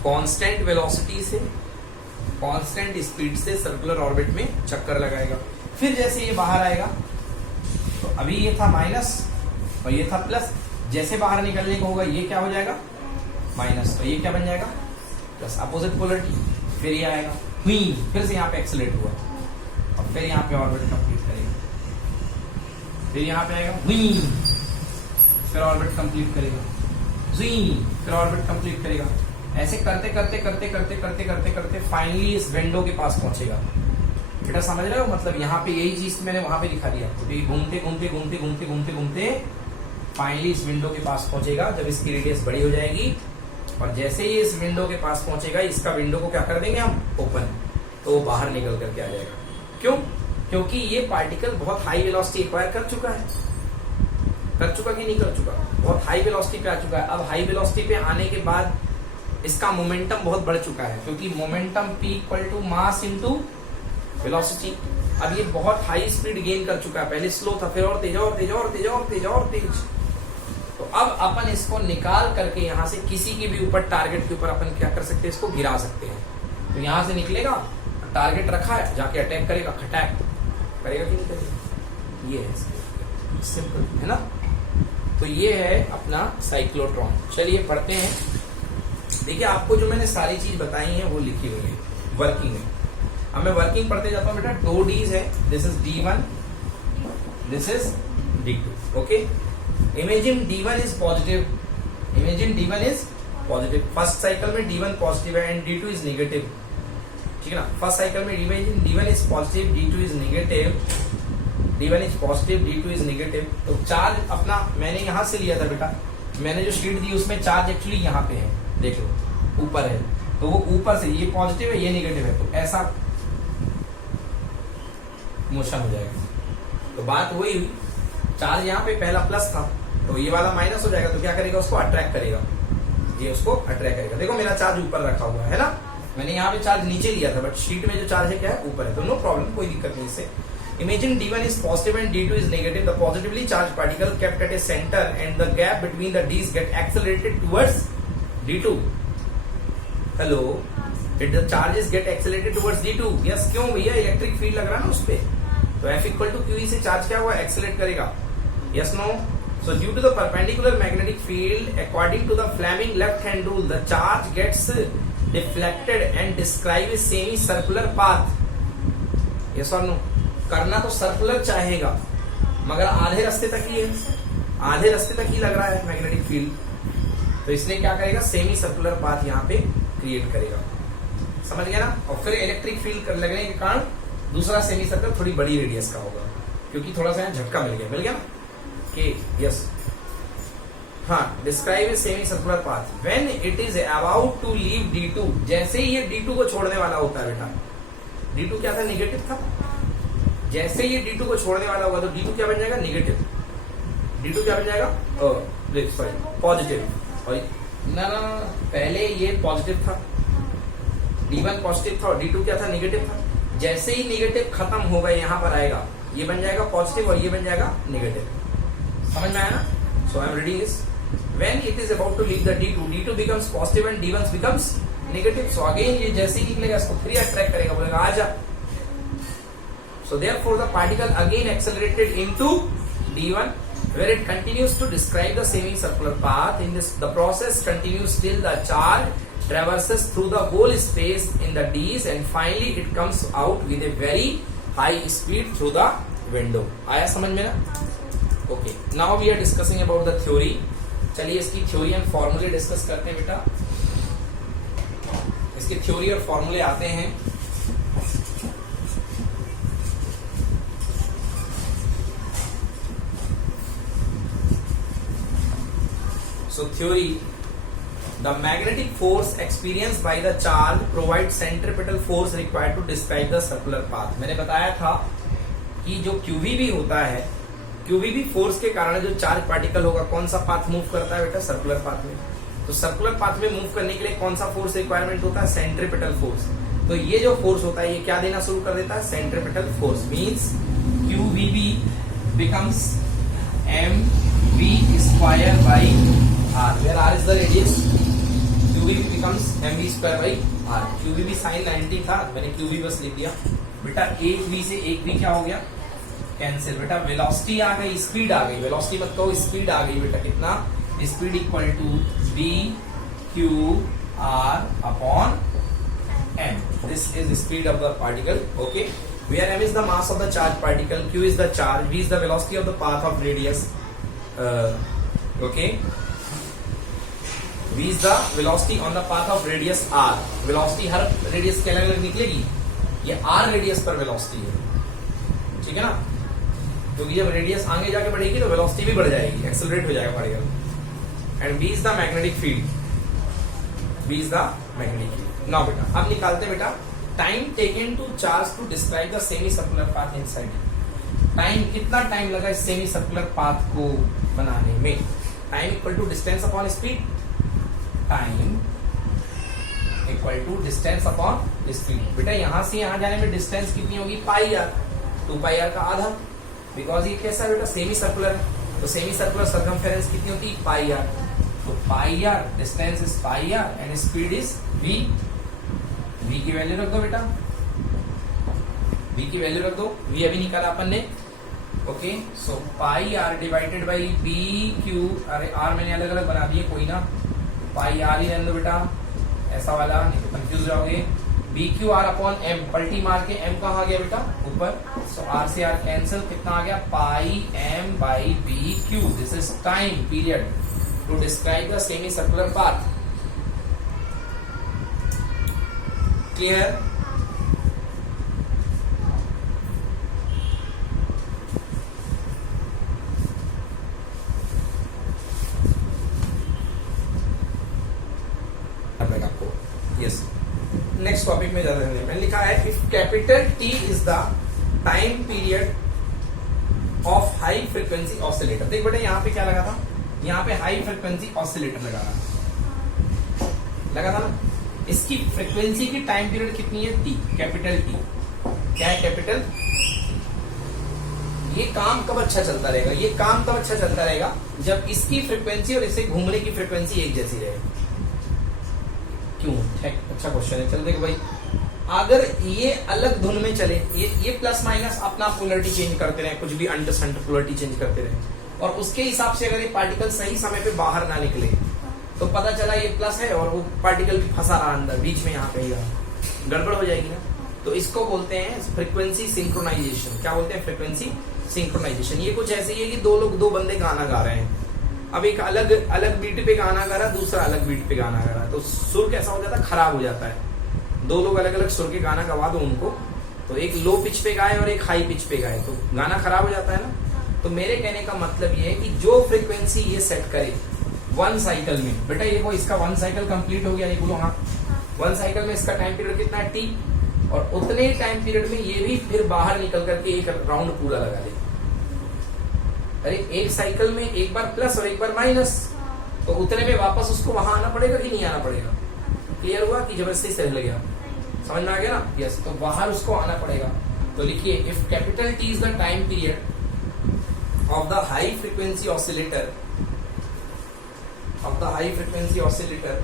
कांस्टेंट वेलोसिटी से, कांस्टेंट स्पीड से सर्कुलर ऑर्बिट में चक्कर लगाएगा। फिर जैसे ये बाहर आएगा, तो अभी ये था माइनस और ये था प्लस, जैसे बाहर निकलने को होगा ये क्या हो जाएगा, माइनस, तो ये क्या बन जाएगा, प्लस, अपोजिट पोलरिटी। फिर ये आएगा, फिर से यहाँ पे एक्सेलरेट हुआ और फिर यहाँ पे ऑर्बिट कंप्लीट करेगा, फिर यहाँ पे आएगा, फिर ऑर्बिट कंप्लीट करेगा, फिर ऑर्बिट कंप्लीट करेगा। ऐसे करते करते करते करते करते करते करते फाइनली इस विंडो के पास पहुंचेगा। बेटा समझ रहे हो, मतलब यहाँ पे यही चीज मैंने वहां पे दिखा दिया आपको। तो ये घूमते घूमते घूमते घूमते घूमते घूमते फाइनली इस विंडो के पास पहुंचेगा, जब इसकी रेडियस बड़ी हो जाएगी, और जैसे ही इस विंडो के पास पहुंचेगा, इसका विंडो को क्या कर देंगे हम, ओपन, तो वो बाहर निकल करके आ जाएगा। क्यों, क्योंकि ये पार्टिकल बहुत हाई वेलोसिटी एक्वायर कर चुका है, कर चुका कि नहीं कर चुका, बहुत हाई वेलोसिटी पे आ चुका है। अब हाई वेलोसिटी पे आने के बाद इसका मोमेंटम बहुत बढ़ चुका है, क्योंकि momentum P equal to mass into velocity. अब ये बहुत हाई स्पीड गेन कर चुका है, पहले स्लो था, फिर और तेज और तेज और तेज और तेज और तेज। तो अब अपन इसको निकाल करके यहाँ से किसी के भी ऊपर, टारगेट के ऊपर अपन क्या कर सकते हैं, इसको गिरा सकते हैं। तो यहाँ से निकलेगा, टारगेट रखा है, जाके अटैक करेगा, खटैक करेगा कि नहीं करेगा, ये है सिंपल, है ना। तो ये है अपना साइक्लोट्रॉन। चलिए पढ़ते हैं। देखिए आपको जो मैंने सारी चीज बताई है वो लिखी हुई है वर्किंग में। अब मैं वर्किंग पढ़ते जाता हूँ बेटा। 2 Ds है, this is D1, this is D2। Okay, imagine D1 is positive, imagine D1 is positive. First cycle में D1 पॉजिटिव है एंड D2 इज नेगेटिव, ठीक है ना। फर्स्ट साइकिल में imagine D1 is positive, D2 is negative, D1 is positive, D2 is negative. तो charge अपना मैंने यहां से लिया था बेटा, मैंने जो शीट दी उसमें चार्ज एक्चुअली यहाँ पे है, देख लो ऊपर है, तो वो ऊपर से ये पॉजिटिव है ये नेगेटिव है, तो ऐसा मोशन हो जाएगा। तो बात वही हुई, चार्ज यहाँ पे पहला प्लस था तो ये वाला माइनस हो जाएगा, तो क्या करेगा, उसको अट्रैक्ट करेगा, ये उसको अट्रैक्ट करेगा। देखो मेरा चार्ज ऊपर रखा हुआ है ना, मैंने यहाँ पे चार्ज नीचे लिया था, बट शीट में जो चार्ज है क्या है, ऊपर है, तो नो प्रॉब्लम, कोई दिक्कत नहीं इससे। Imagine D1 is positive and D2 is negative. The positively charged particle kept at a center and the gap between the D's get accelerated towards D2. Hello? Did the charges get accelerated towards D2? Yes, क्यों भैया, electric field लग रहा है ना उस पे, तो F equal to QE से चार्ज क्या हुआ, एक्सेलरेट करेगा। Yes, no? So due to the perpendicular magnetic field, according to the Fleming left-hand rule, the charge gets deflected and describe a semi-circular path. Yes or no? करना तो circular चाहेगा, मगर आधे रास्ते तक ही है, आधे रास्ते तक ही लग रहा है मैग्नेटिक फील्ड, तो इसलिए क्या करेगा, सेमी सर्कुलर पाथ यहाँ पे क्रिएट करेगा। समझ गया ना। और फिर इलेक्ट्रिक फील्ड लगने के कारण दूसरा सेमी सर्कल थोड़ी बड़ी रेडियस का होगा, क्योंकि थोड़ा सा यहाँ झटका मिल गया ना कि यस। हाँ, describe a semi circular path when it is about to leave D2, जैसे ही ये D2 को छोड़ने वाला होता है बेटा, D2 क्या था, निगेटिव था, जैसे ये D2 को छोड़ने वाला होगा तो D2 क्या बन जाएगा, निगेटिव, D2 क्या बन जाएगा, सॉरी पॉजिटिव, और ना पहले ये पॉजिटिव था, D1 पॉजिटिव था और D2 क्या था, निगेटिव था, जैसे ही निगेटिव खत्म होगा यहाँ पर आएगा, ये बन जाएगा पॉजिटिव और ये बन जाएगा निगेटिव, समझ में आया ना? So I am reading this, when it is about to leave the D2 becomes positive and D1 becomes negative. So again ये जैसे ही निकलेगा इसको 3 अट्रैक्ट करेगा, बोलेगा आजा. So therefore the particle again accelerated into D1 where it continues to describe the semicircular path. In this the process continues till the charge traverses through the whole space in the D's and finally it comes out with a very high speed through the window. आया समझ में ना? Okay. Now we are discussing about the theory. चलिए इसकी theory and फॉर्मूले discuss करते हैं बेटा. इसके थ्योरी और फॉर्मूले आते हैं. So theory, the magnetic force experienced by the charge provides centripetal force required to describe the circular path. मैंने बताया था कि जो QVB होता है, QVB फोर्स के कारण जो चार्ज पार्टिकल होगा कौन सा पाथ मूव करता है बेटा, सर्कुलर पाथ में. तो सर्कुलर पाथ में मूव करने के लिए कौन सा फोर्स रिक्वायरमेंट होता है, सेंट्रीपिटल फोर्स. तो ये जो फोर्स होता है ये क्या देना शुरू कर देता है, centripetal force. Means QVB becomes mv square by r, where r is the radius. QVB becomes mv square by r. QVB sine 90 था, मैंने QV बस लिख दिया बेटा. 1v से 1v क्या हो गया, कैंसिल बेटा. वेलोसिटी आ गई, स्पीड आ गई, वेलोसिटी मत कहो, स्पीड आ गई बेटा. कितना, speed equal to v q r upon m. This is speed of the particle. Okay, where m is the mass of the charge particle, q is the charge, v is the velocity of the path of radius. Okay, v is the velocity on the path of radius r. Velocity हर radius के अलग अलग निकलेगी, ये r radius पर velocity है, ठीक है ना. क्योंकि जब रेडियस आगे जाके बढ़ेगी तो वेलोसिटी भी बढ़ जाएगी, एक्सेलरेट हो जाएगा particle. And B is the magnetic field, B is the magnetic field. Now बेटा अब निकालते हैं बेटा time taken to charge to describe the semi circular path inside. Time, कितना टाइम लगा इस सेमी सर्कुलर पाथ को बनाने में. Time equal to distance upon speed. Time equal to distance upon speed. बेटा यहां से यहां जाने में डिस्टेंस कितनी होगी, पाई आर. 2 पाई आर का आधा, बिकॉज ये कैसा है बेटा, सेमी सर्कुलर है. तो सेमी सर्कुलर सर्कमफेरेंस कितनी होती है, पाई आर. तो pi R, distance is pi R and speed is v. v की वैल्यू रख दो बेटा, v की वैल्यू रख दो. v अभी निकाला अपन ने. Okay, so pi r divided by B q. अरे आर मैंने अलग अलग बना दिए, कोई ना, पाई आर ही रहने दो बेटा, ऐसा वाला, नहीं तो कंफ्यूज जाओगे. B Q R upon M, पलटी मार के एम कहाँ आ गया बेटा, ऊपर. सो आर से आर कैंसिल, कितना आ गया, pi M by B Q. This is time period to describe the semi circular path. Clear? Yes, next topic में जाते हैं. मैंने लिखा है if capital T is the time period of high frequency oscillator. देख बेटा यहाँ पे क्या लगा था, यहाँ पे हाई फ्रीक्वेंसी ऑसिलेटर लगा था ना. इसकी फ्रीक्वेंसी की टाइम पीरियड कितनी है, टी, कैपिटल टी. क्या है, कैपिटल. ये काम कब अच्छा चलता रहेगा, ये काम तब अच्छा चलता रहेगा जब इसकी फ्रीक्वेंसी और इसे घूमने की फ्रीक्वेंसी एक जैसी रहेगी. क्यों, अच्छा क्वेश्चन है. चल देखो भाई, अगर ये अलग धुन में चले, ये प्लस माइनस अपना पोलरिटी चेंज करते रहे, कुछ भी अंडर सेंटर पोलरिटी चेंज करते रहे, और उसके हिसाब से अगर ये पार्टिकल सही समय पे बाहर ना निकले, तो पता चला ये प्लस है और वो पार्टिकल भी फंसा रहा अंदर बीच में, यहाँ पे गड़बड़ हो जाएगी ना. तो इसको बोलते हैं फ्रीक्वेंसी सिंक्रोनाइजेशन. क्या बोलते हैं, फ्रीक्वेंसी सिंक्रोनाइजेशन. ये कुछ ऐसे ही है कि दो बंदे गाना गा रहे हैं. अब एक अलग बीट पे गाना गा रहा है, दूसरा अलग बीट पे गाना गा रहा है, तो सुर कैसा हो जाता है, खराब हो जाता है. दो लोग अलग अलग सुर के गाना गवा दो उनको, तो एक लो पिच पे गाए और एक हाई पिच पे गाए, तो गाना खराब हो जाता है ना. तो मेरे कहने का मतलब ये है कि जो फ्रीक्वेंसी ये सेट करे 1 साइकिल में, बेटा ये वो इसका 1 साइकिल कंप्लीट हो गया, ये बोलो हाँ। 1 साइकिल में इसका टाइम पीरियड कितना है, t, और उतने ही टाइम पीरियड में ये भी फिर बाहर निकल करके एक राउंड पूरा लगा ले। अरे एक साइकिल में एक बार प्लस और एक बार माइनस, तो उतने में वापस उसको वहां आना पड़ेगा कि नहीं आना पड़ेगा? क्लियर हुआ कि जबरदस्ती से हिल गया? समझ में आ गया ना? यस, तो बाहर उसको आना पड़ेगा। तो लिखिए, if capital T is the time period of the high frequency oscillator, of the high frequency oscillator,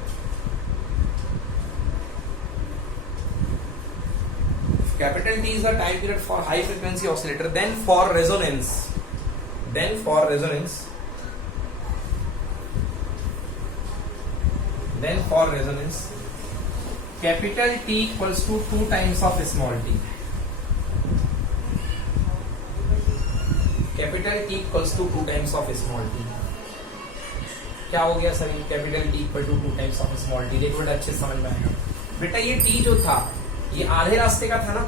capital T is the time period for high frequency oscillator, then for resonance capital T equals to 2 times of small t. Capital T equals to 2 times of small t. क्या हो गया sir? Capital T equal to 2 times of small t. देखो बेटा अच्छे समझ में आएगा। बेटा ये टी जो था ये आधे रास्ते का था ना,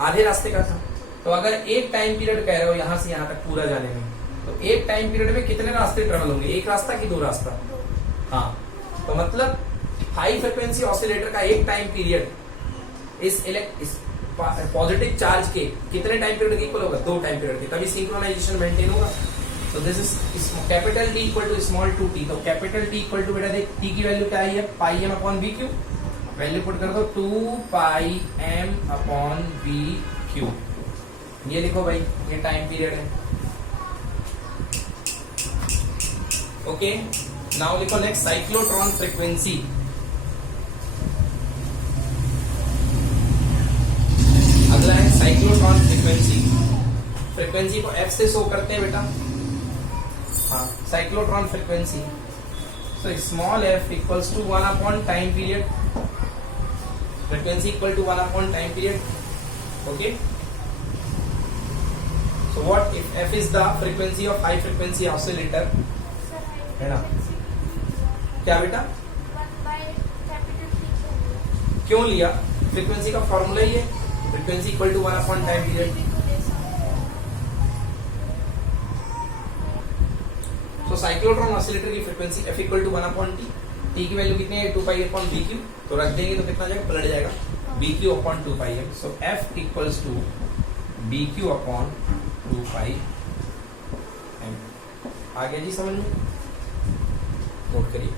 आधे रास्ते का था। तो अगर एक टाइम पीरियड कह रहे हो यहाँ से यहाँ तक पूरा जाने में, तो एक टाइम पीरियड में कितने रास्ते ट्रेवल होंगे? एक रास्ता कि 2 रास्ता? हाँ, तो मतलब हाई फ्रिक्वेंसी ऑसिलेटर का एक टाइम पीरियड इस पॉजिटिव चार्ज के कितने टाइम पीरियड के इक्वल होगा? 2 टाइम पीरियड के, तभी सिंक्रोनाइजेशन मेंटेन होगा। तो this is capital T equal to small two T. तो कैपिटल टी इक्वल टू, बेटा देख टी की वैल्यू क्या है? Pi M upon V Q. Value put कर दो 2 pi M upon V Q. ये लिखो भाई, ये टाइम पीरियड है। ओके, नाउ लिखो नेक्स्ट साइक्लोट्रॉन फ्रीक्वेंसी। अगला है साइक्लोट्रॉन फ्रीक्वेंसी। फ्रीक्वेंसी को एफ से शो करते हैं बेटा। हाँ, cyclotron frequency. So small F equals to 1 upon time period. Frequency equal to 1 upon time period. Okay, so what if F is the frequency of high frequency oscillator, है ना? क्या बेटा? क्यों लिया? फ्रीक्वेंसी का फॉर्मूला ही है, frequency equal to 1 upon time period. तो साइक्लोट्रॉन ऑसिलेटर की frequency f equal to 1 upon T. T की वैल्यू कितनी है? 2 पाई अपॉन बी क्यू। तो रख देंगे तो कितना जाएगा? पलट जाएगा, B Q upon 2 pi M. So f equals to B Q upon 2 pi M. आ गया जी समझ में? नोट करिए।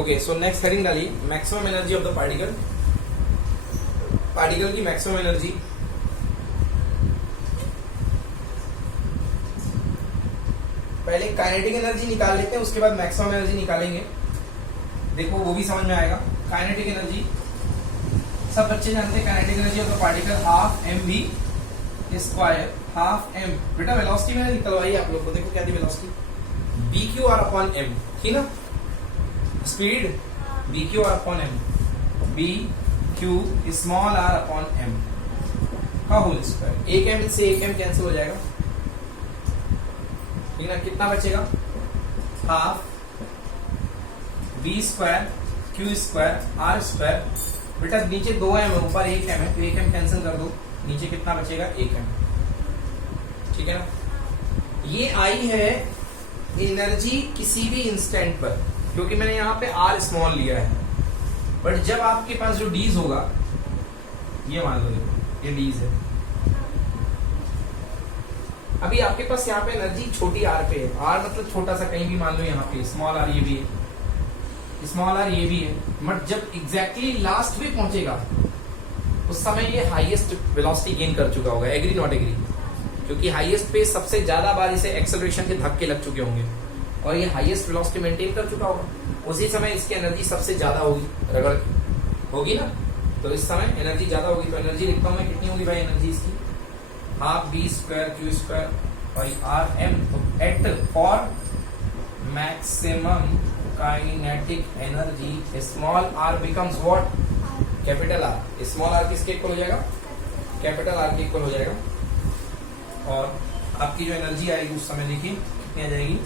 ओके, सो नेक्स्ट हेडिंग डालिए, maximum energy of the particle. Particle की मैक्सिमम एनर्जी पहले काइनेटिक एनर्जी निकाल लेते हैं, उसके बाद मैक्सिमम एनर्जी निकालेंगे। देखो वो भी समझ में आएगा। काइनेटिक एनर्जी सब बच्चे जानते हैं। Kinetic energy of the particle half m v square, half m. बेटा वेलोसिटी मैंने निकलवाई आप लोग को, देखो क्या थी velocity? B Q R upon m, ठीक ना? Speed B Q R upon m, B q small r upon m का होल स्क्वायर। एक एम से एक एम कैंसिल हो जाएगा, ठीक ना? कितना बचेगा? Half B square Q square r square. बेटा नीचे 2 एम है, ऊपर 1 एम है, तो 1 एम कैंसिल कर दो, नीचे कितना बचेगा? 1 एम, ठीक है ना? ये आई है एनर्जी किसी भी इंस्टेंट पर, क्योंकि मैंने यहाँ पे आर स्मॉल लिया है। बट जब आपके पास जो डीज होगा, ये मान लो देखो ये डीज है, अभी आपके पास यहाँ पे एनर्जी छोटी आर पे है। आर मतलब छोटा सा, कहीं भी मान लो यहाँ पे स्मॉल आर ये भी है, स्मॉल आर ये भी है। बट जब एग्जैक्टली लास्ट पे पहुंचेगा उस समय ये हाईएस्ट वेलोसिटी गेन कर चुका होगा। Agree not agree? क्योंकि हाईएस्ट पे सबसे ज्यादा बार इसे एक्सेलरेशन के धक्के लग चुके होंगे और ये हाईएस्ट वेलोसिटी मेंटेन कर चुका होगा। उसी समय इसकी एनर्जी सबसे ज्यादा होगी, रगड़ होगी ना? तो इस समय एनर्जी ज्यादा होगी। तो एनर्जी लिखता हूं मैं, कितनी होगी भाई एनर्जी इसकी? Half B square Q square by R M. तो at for maximum kinetic energy small R becomes what? Capital R. Small R किसके इक्वल हो जाएगा? कैपिटल आर के इक्वल हो जाएगा। और आपकी जो एनर्जी आएगी उस समय देखिए कितनी आ जाएगी?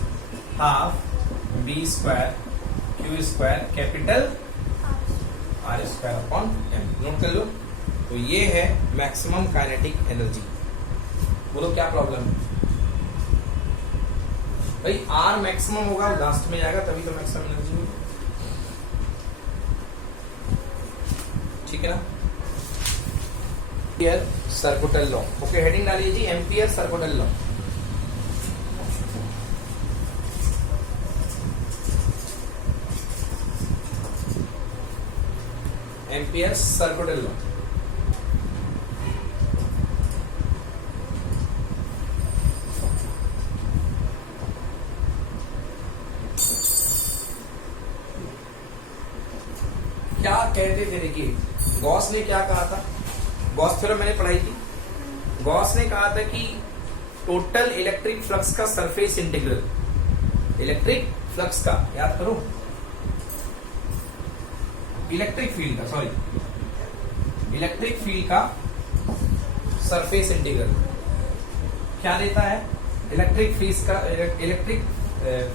Half B square Q square capital R square upon m. Note कर लो। तो ये है मैक्सिमम काइनेटिक एनर्जी। बोलो क्या प्रॉब्लम है? भाई आर मैक्सिमम होगा लास्ट में जाएगा तभी तो मैक्सिमम एनर्जी होगी, ठीक है ना। Ampere circuital law, okay heading डालिए जी, ampere circuital law. Ampere circuital law, क्या कहते थे, देखिए गॉस ने क्या कहा था, गॉस थ्योरम मैंने पढ़ाई थी। गॉस ने कहा था कि टोटल इलेक्ट्रिक फ्लक्स का सरफेस इंटीग्रल, इलेक्ट्रिक फ्लक्स का, याद करो, इलेक्ट्रिक फील्ड का, सॉरी इलेक्ट्रिक फील्ड का सरफेस इंटीग्रल क्या देता है, इलेक्ट्रिक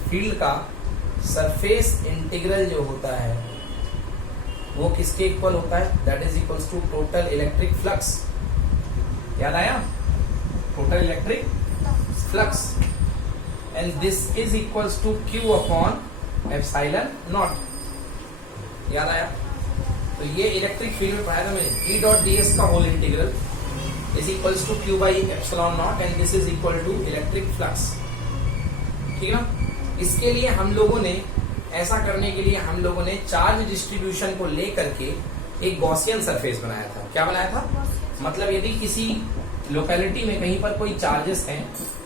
फील्ड का सरफेस इंटीग्रल जो होता है वो किसके इक्वल होता है, that is equals to total electric flux. याद आया, total electric flux, and this is equals to q upon epsilon naught. याद आया, तो ये इलेक्ट्रिक फील्ड में पढ़ाया था मैंने, ई डॉट डी एस का whole integral is equals to q by epsilon naught and this is equal to electric flux, ठीक है ना। इसके लिए हम लोगों ने, ऐसा करने के लिए हम लोगों ने चार्ज डिस्ट्रीब्यूशन को लेकर के एक गॉसियन सरफेस बनाया था। क्या बनाया था, मतलब यदि किसी लोकेलिटी में कहीं पर कोई चार्जेस हैं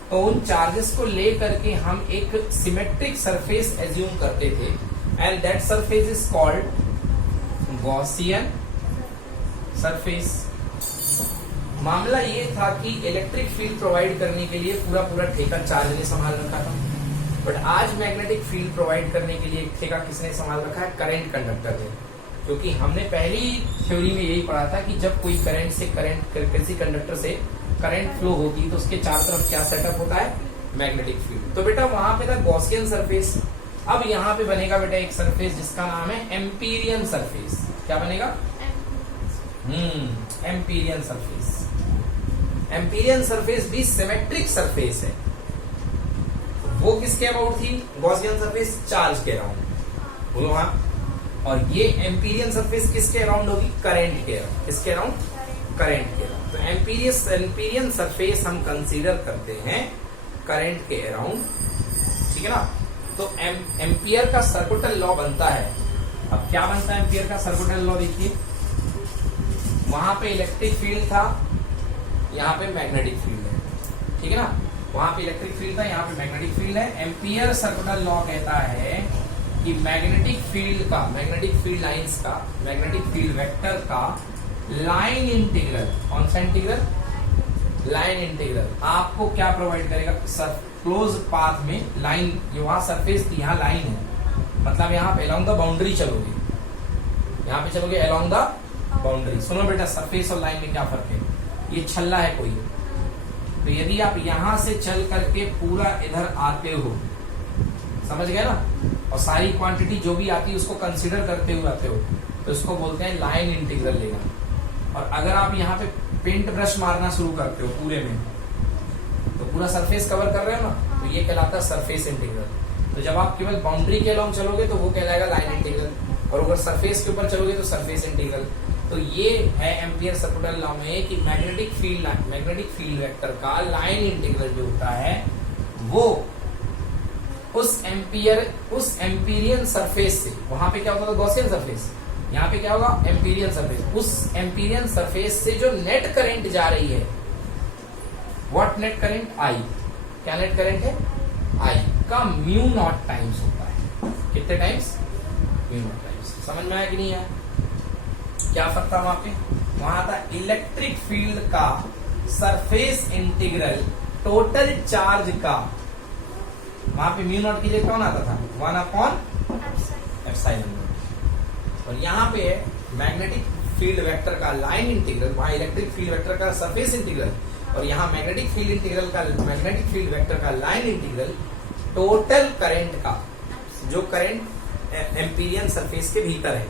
तो उन चार्जेस को लेकर के हम एक सिमेट्रिक सरफेस एज्यूम करते थे and that surface is called Gaussian surface. मामला ये था कि इलेक्ट्रिक फील्ड प्रोवाइड करने के लिए पूरा पूरा ठेका चार्ज ने संभाल रखा था, बट आज मैग्नेटिक फील्ड प्रोवाइड करने के लिए एक ठेका किसने संभाल रखा है, करंट कंडक्टर ने। क्योंकि हमने पहली थ्योरी में यही पढ़ा था कि जब कोई करंट से किसी कंडक्टर से करंट फ्लो होती है तो उसके चारों तरफ क्या सेटअप होता है, मैग्नेटिक फील्ड। तो बेटा वहां पे था गॉसियन सरफेस, अब यहाँ पे बनेगा बेटा एक सरफेस जिसका नाम है एम्पीरियन सरफेस। क्या बनेगा, एम्पीरियन सरफेस। एम्पीरियन सरफेस भी सिमेट्रिक सरफेस है। वो किसके अबाउट थी, गॉसियन सरफेस चार्ज के अराउंड, बोलो हाँ। और ये एम्पीरियन सरफेस किसके अराउंड होगी, करंट के अराउंड, किसके अराउंड, करंट के अराउंड। तो एम्पीरियन सरफेस हम कंसीडर करते हैं करंट के अराउंड, ठीक है ना। तो एम्पियर का सर्कुटल लॉ बनता है। अब क्या बनता है एम्पियर का सर्कुटल लॉ, देखिए वहां पे इलेक्ट्रिक फील्ड था, यहाँ पे मैग्नेटिक फील्ड है, ठीक है ना। वहां पे इलेक्ट्रिक फील्ड था, यहाँ पे मैग्नेटिक फील्ड है। एम्पियर सर्कुटल लॉ कहता है कि मैग्नेटिक फील्ड का, मैग्नेटिक फील्ड लाइंस का, मैग्नेटिक फील्ड वेक्टर का लाइन इंटीग्रल, कौन सा इंटीग्रल, लाइन इंटीग्रल आपको क्या प्रोवाइड करेगा, क्लोज पाथ में लाइन, जो वहां सरफेस थी यहाँ लाइन है, मतलब यहाँ पे अलोंग द बाउंड्री चलोगे, यहाँ पे चलोगे अलोंग द बाउंड्री। सुनो बेटा, सरफेस और लाइन में क्या फर्क है, ये छल्ला है कोई, तो यदि आप यहां से चल करके पूरा इधर आते हो, समझ गए ना, और सारी क्वांटिटी जो भी आती है उसको कंसीडर करते हुए आते हो, तो इसको बोलते हैं लाइन इंटीग्रल लेगा। और अगर आप यहाँ पे पेंट ब्रश मारना शुरू करते हो पूरे में, तो पूरा सरफेस कवर कर रहे हो ना, तो ये कहलाता है सरफेस इंटीग्रल। तो जब आप केवल बाउंड्री के अलोंग चलोगे तो वो कहलाएगा लाइन इंटीग्रल, और अगर सरफेस के ऊपर चलोगे तो सरफेस इंटीग्रल। तो ये है एम्पियर सर्कुटल लॉ में कि मैग्नेटिक फील्ड वेक्टर का लाइन इंटीग्रल जो होता है वो उस एम्पीरियन सरफेस से, वहां पे क्या होता था गॉसियन सरफेस, यहाँ पे क्या होगा एम्पीरियन सरफेस, उस एम्पीरियन सरफेस से जो नेट करंट जा रही है, व्हाट नेट करंट, आई, क्या नेट करंट है, आई का म्यू नॉट टाइम्स होता है। कितने टाइम्स, म्यू नॉट टाइम्स। समझ में आया कि नहीं आया, क्या फर्क था वहां पे, वहां था इलेक्ट्रिक फील्ड का सरफेस इंटीग्रल टोटल चार्ज का, वहां पे म्यू नॉट की जगह कौन आता था, 1/एप्सिलॉन नॉट। और यहाँ पे मैग्नेटिक फील्ड वेक्टर का लाइन इंटीग्रल, वहां इलेक्ट्रिक फील्ड वेक्टर का सरफेस इंटीग्रल, और यहाँ मैग्नेटिक फील्ड वेक्टर का लाइन इंटीग्रल टोटल करंट का, जो करंट एम्पीरियन सरफेस के भीतर है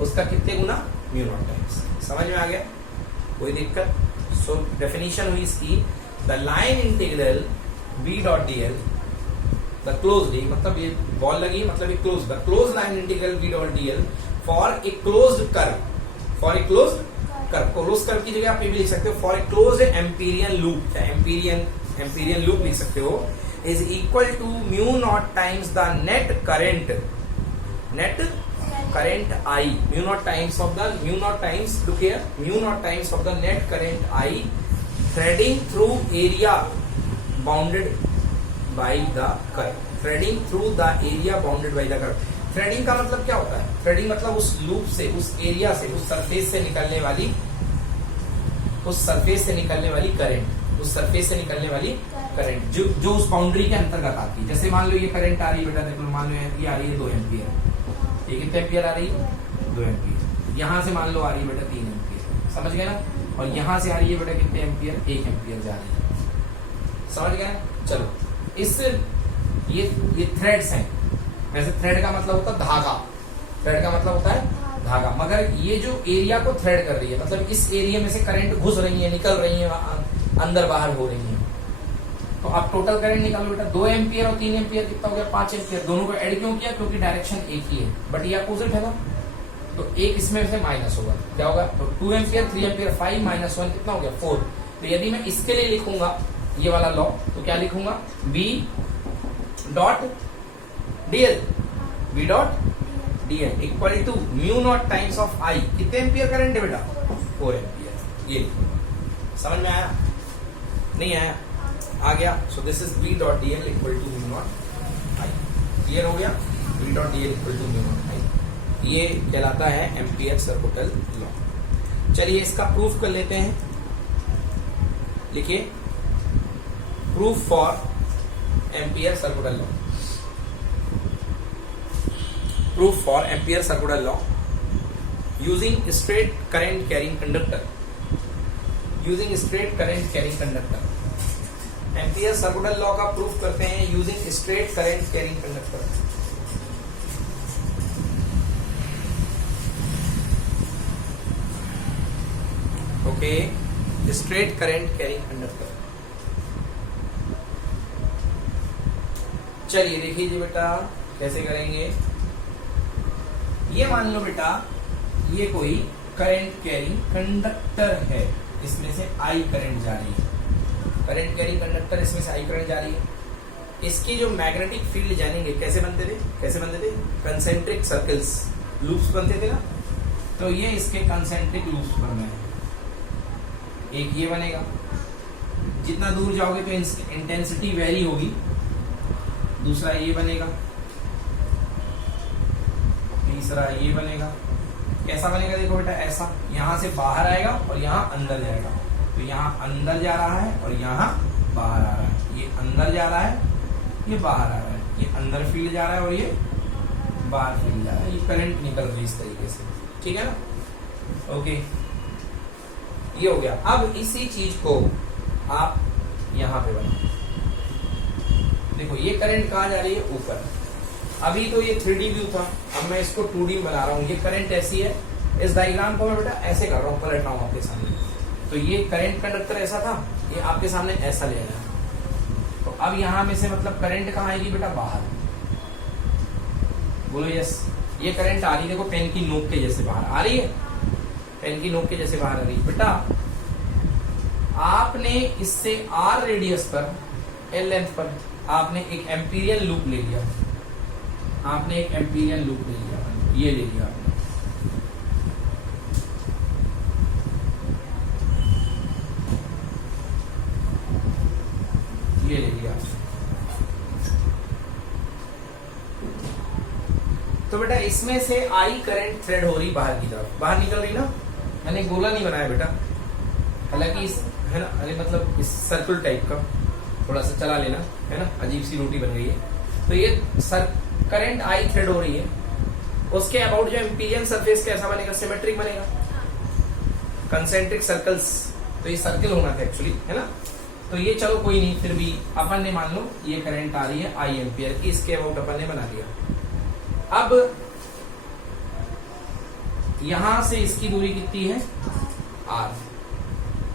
उसका कितने गुना, म्यू नॉट टाइम्स। समझ में आ गया, कोई दिक्कत। सो डेफिनेशन हुई इसकी, the line integral B dot D L the close मतलब ये बॉल लगी मतलब ये close, the close line integral v dot dl for a closed curve, for a closed curve, close curve की जगह आप ये भी लिख सकते हो for a closed amperian loop, amperian loop लिख सकते हो, is equal to mu naught times the net current I, mu naught times look here, mu naught times of the net current I threading through area bounded by the curve, threading through the area bounded by the curve। Threading का मतलब क्या होता है? Threading मतलब उस loop से, उस area से, उस सरफेस से निकलने वाली करंट, जो उस बाउंड्री के अंतर्गत आती है। जैसे मान लो ये करंट आ रही है बेटा, देखो मान लो ये आ रही है 2 एम्पियर, ये कितने एम्पियर आ रही है? 2 एम्पियर। यहां से मान लो आ रही है बेटा 3 एम्पियर, समझ गए ना? और यहां से आ रही है बेटा कितने एम्पियर? 1 एम्पियर जा रही है, समझ गए? चलो, इस ये थ्रेड्स हैं। वैसे थ्रेड का मतलब होता है धागा, थ्रेड का मतलब होता है धागा, मगर ये जो एरिया को थ्रेड कर रही है, मतलब इस एरिया में से करंट घुस रही है, निकल रही है, अंदर बाहर हो रही है। तो आप टोटल करंट निकालो बेटा, 2 एम्पियर और 3 एम्पियर कितना हो गया? 5 एम्पियर। दोनों को ऐड क्यों किया? क्योंकि डायरेक्शन एक ही है, बट ये अपोजिट है ना, तो एक इसमें से माइनस होगा, क्या होगा? तो 2 एम्पियर 3 एम्पियर 5 माइनस 1 कितना हो गया? 4। तो यदि मैं इसके लिए लिखूंगा ये वाला लॉ, तो क्या लिखूंगा? V dot dl equal to mu naught times of I, कितने एम्पियर करंट है बेटा? 4 एम्पियर। ये समझ में आया? नहीं आया? आ गया। So this is V dot dl equal to mu naught I। Clear हो गया? V dot dl equal to mu naught I, ये कहलाता है एम्पियर सर्कुटल लॉ। चलिए इसका प्रूफ कर लेते हैं, लिखिए proof for ampere circuital law. Proof for ampere circular law using straight current carrying conductor, using straight current carrying conductor। Ampere circular law का प्रूफ करते हैं using straight current carrying conductor. Okay, straight current carrying conductor. चलिए देखिए जी बेटा कैसे करेंगे। ये मान लो बेटा ये कोई करंट कैरिंग कंडक्टर है, इसमें से I करंट जा रही है, करंट कैरिंग कंडक्टर, इसमें से I करंट जा रही है। इसकी जो मैग्नेटिक फील्ड जानेंगे, कैसे बनते थे? कंसेंट्रिक सर्कल्स, लूप्स बनते थे ना, तो ये इसके कंसेंट्रिक लूप्स बन रहे हैं। एक ये बनेगा, जितना दूर जाओगे तो इंटेंसिटी वेरी होगी। दूसरा ये बनेगा, तीसरा ये बनेगा। कैसा बनेगा? देखो बेटा ऐसा, यहां से बाहर आएगा और यहां अंदर जाएगा, तो यहां अंदर जा रहा है और यहां बाहर आ रहा है। ये अंदर जा रहा है, ये बाहर आ रहा है, ये अंदर फील्ड जा रहा है और ये बाहर फील्ड जा रहा है। ये करंट निकल रही है इस तरीके से, ठीक है ना? ओके, ये हो गया। अब इसी चीज को आप यहां पे बनाओ। देखो ये करंट कहां जा रही है? ऊपर। अभी तो ये 3D व्यू था, अब मैं इसको 2D में बना रहा हूँ। ये करंट ऐसी है, इस डायग्राम को मैं बेटा ऐसे कर रहा हूँ, पलट रहा हूँ आपके सामने। तो ये करंट कंडक्टर ऐसा था, ये आपके सामने ऐसा ले रहा है। तो अब यहां में से मतलब करंट कहाँ आएगी बेटा? बाहर। बोलो यस। ये करंट आ रही है, देखो पेन की नोक के जैसे बाहर आ रही है, पेन की नोक के जैसे बाहर आ रही है। बेटा आपने इससे R रेडियस पर, L लेंथ पर आपने एक एम्पीरियल लूप ले लिया, आपने एक एम्पीरियल लूप ले लिया, ये ले लिया आपने। ये ले लिया। तो बेटा इसमें से I करंट थ्रेड हो रही बाहर की तरफ, बाहर निकल रही ना। मैंने गोला नहीं बनाया बेटा, हालांकि है ना, अरे मतलब इस सर्कल टाइप का थोड़ा सा चला लेना, है ना, अजीब सी रोटी बन गई है। तो ये करंट I थ्रेड हो रही है, उसके अबाउट जो एम्पीरियल सरफेस कैसा बनेगा? सिमेट्रिक बनेगा, कंसेंट्रिक सर्कल्स। तो ये सर्कल होना था एक्चुअली, है ना। तो ये चलो कोई नहीं, फिर भी अपन ने मान लो ये करंट आ रही है I एम्पियर की, इसके अबाउट अपन ने बना दिया। अब यहां से इसकी दूरी कितनी है? R,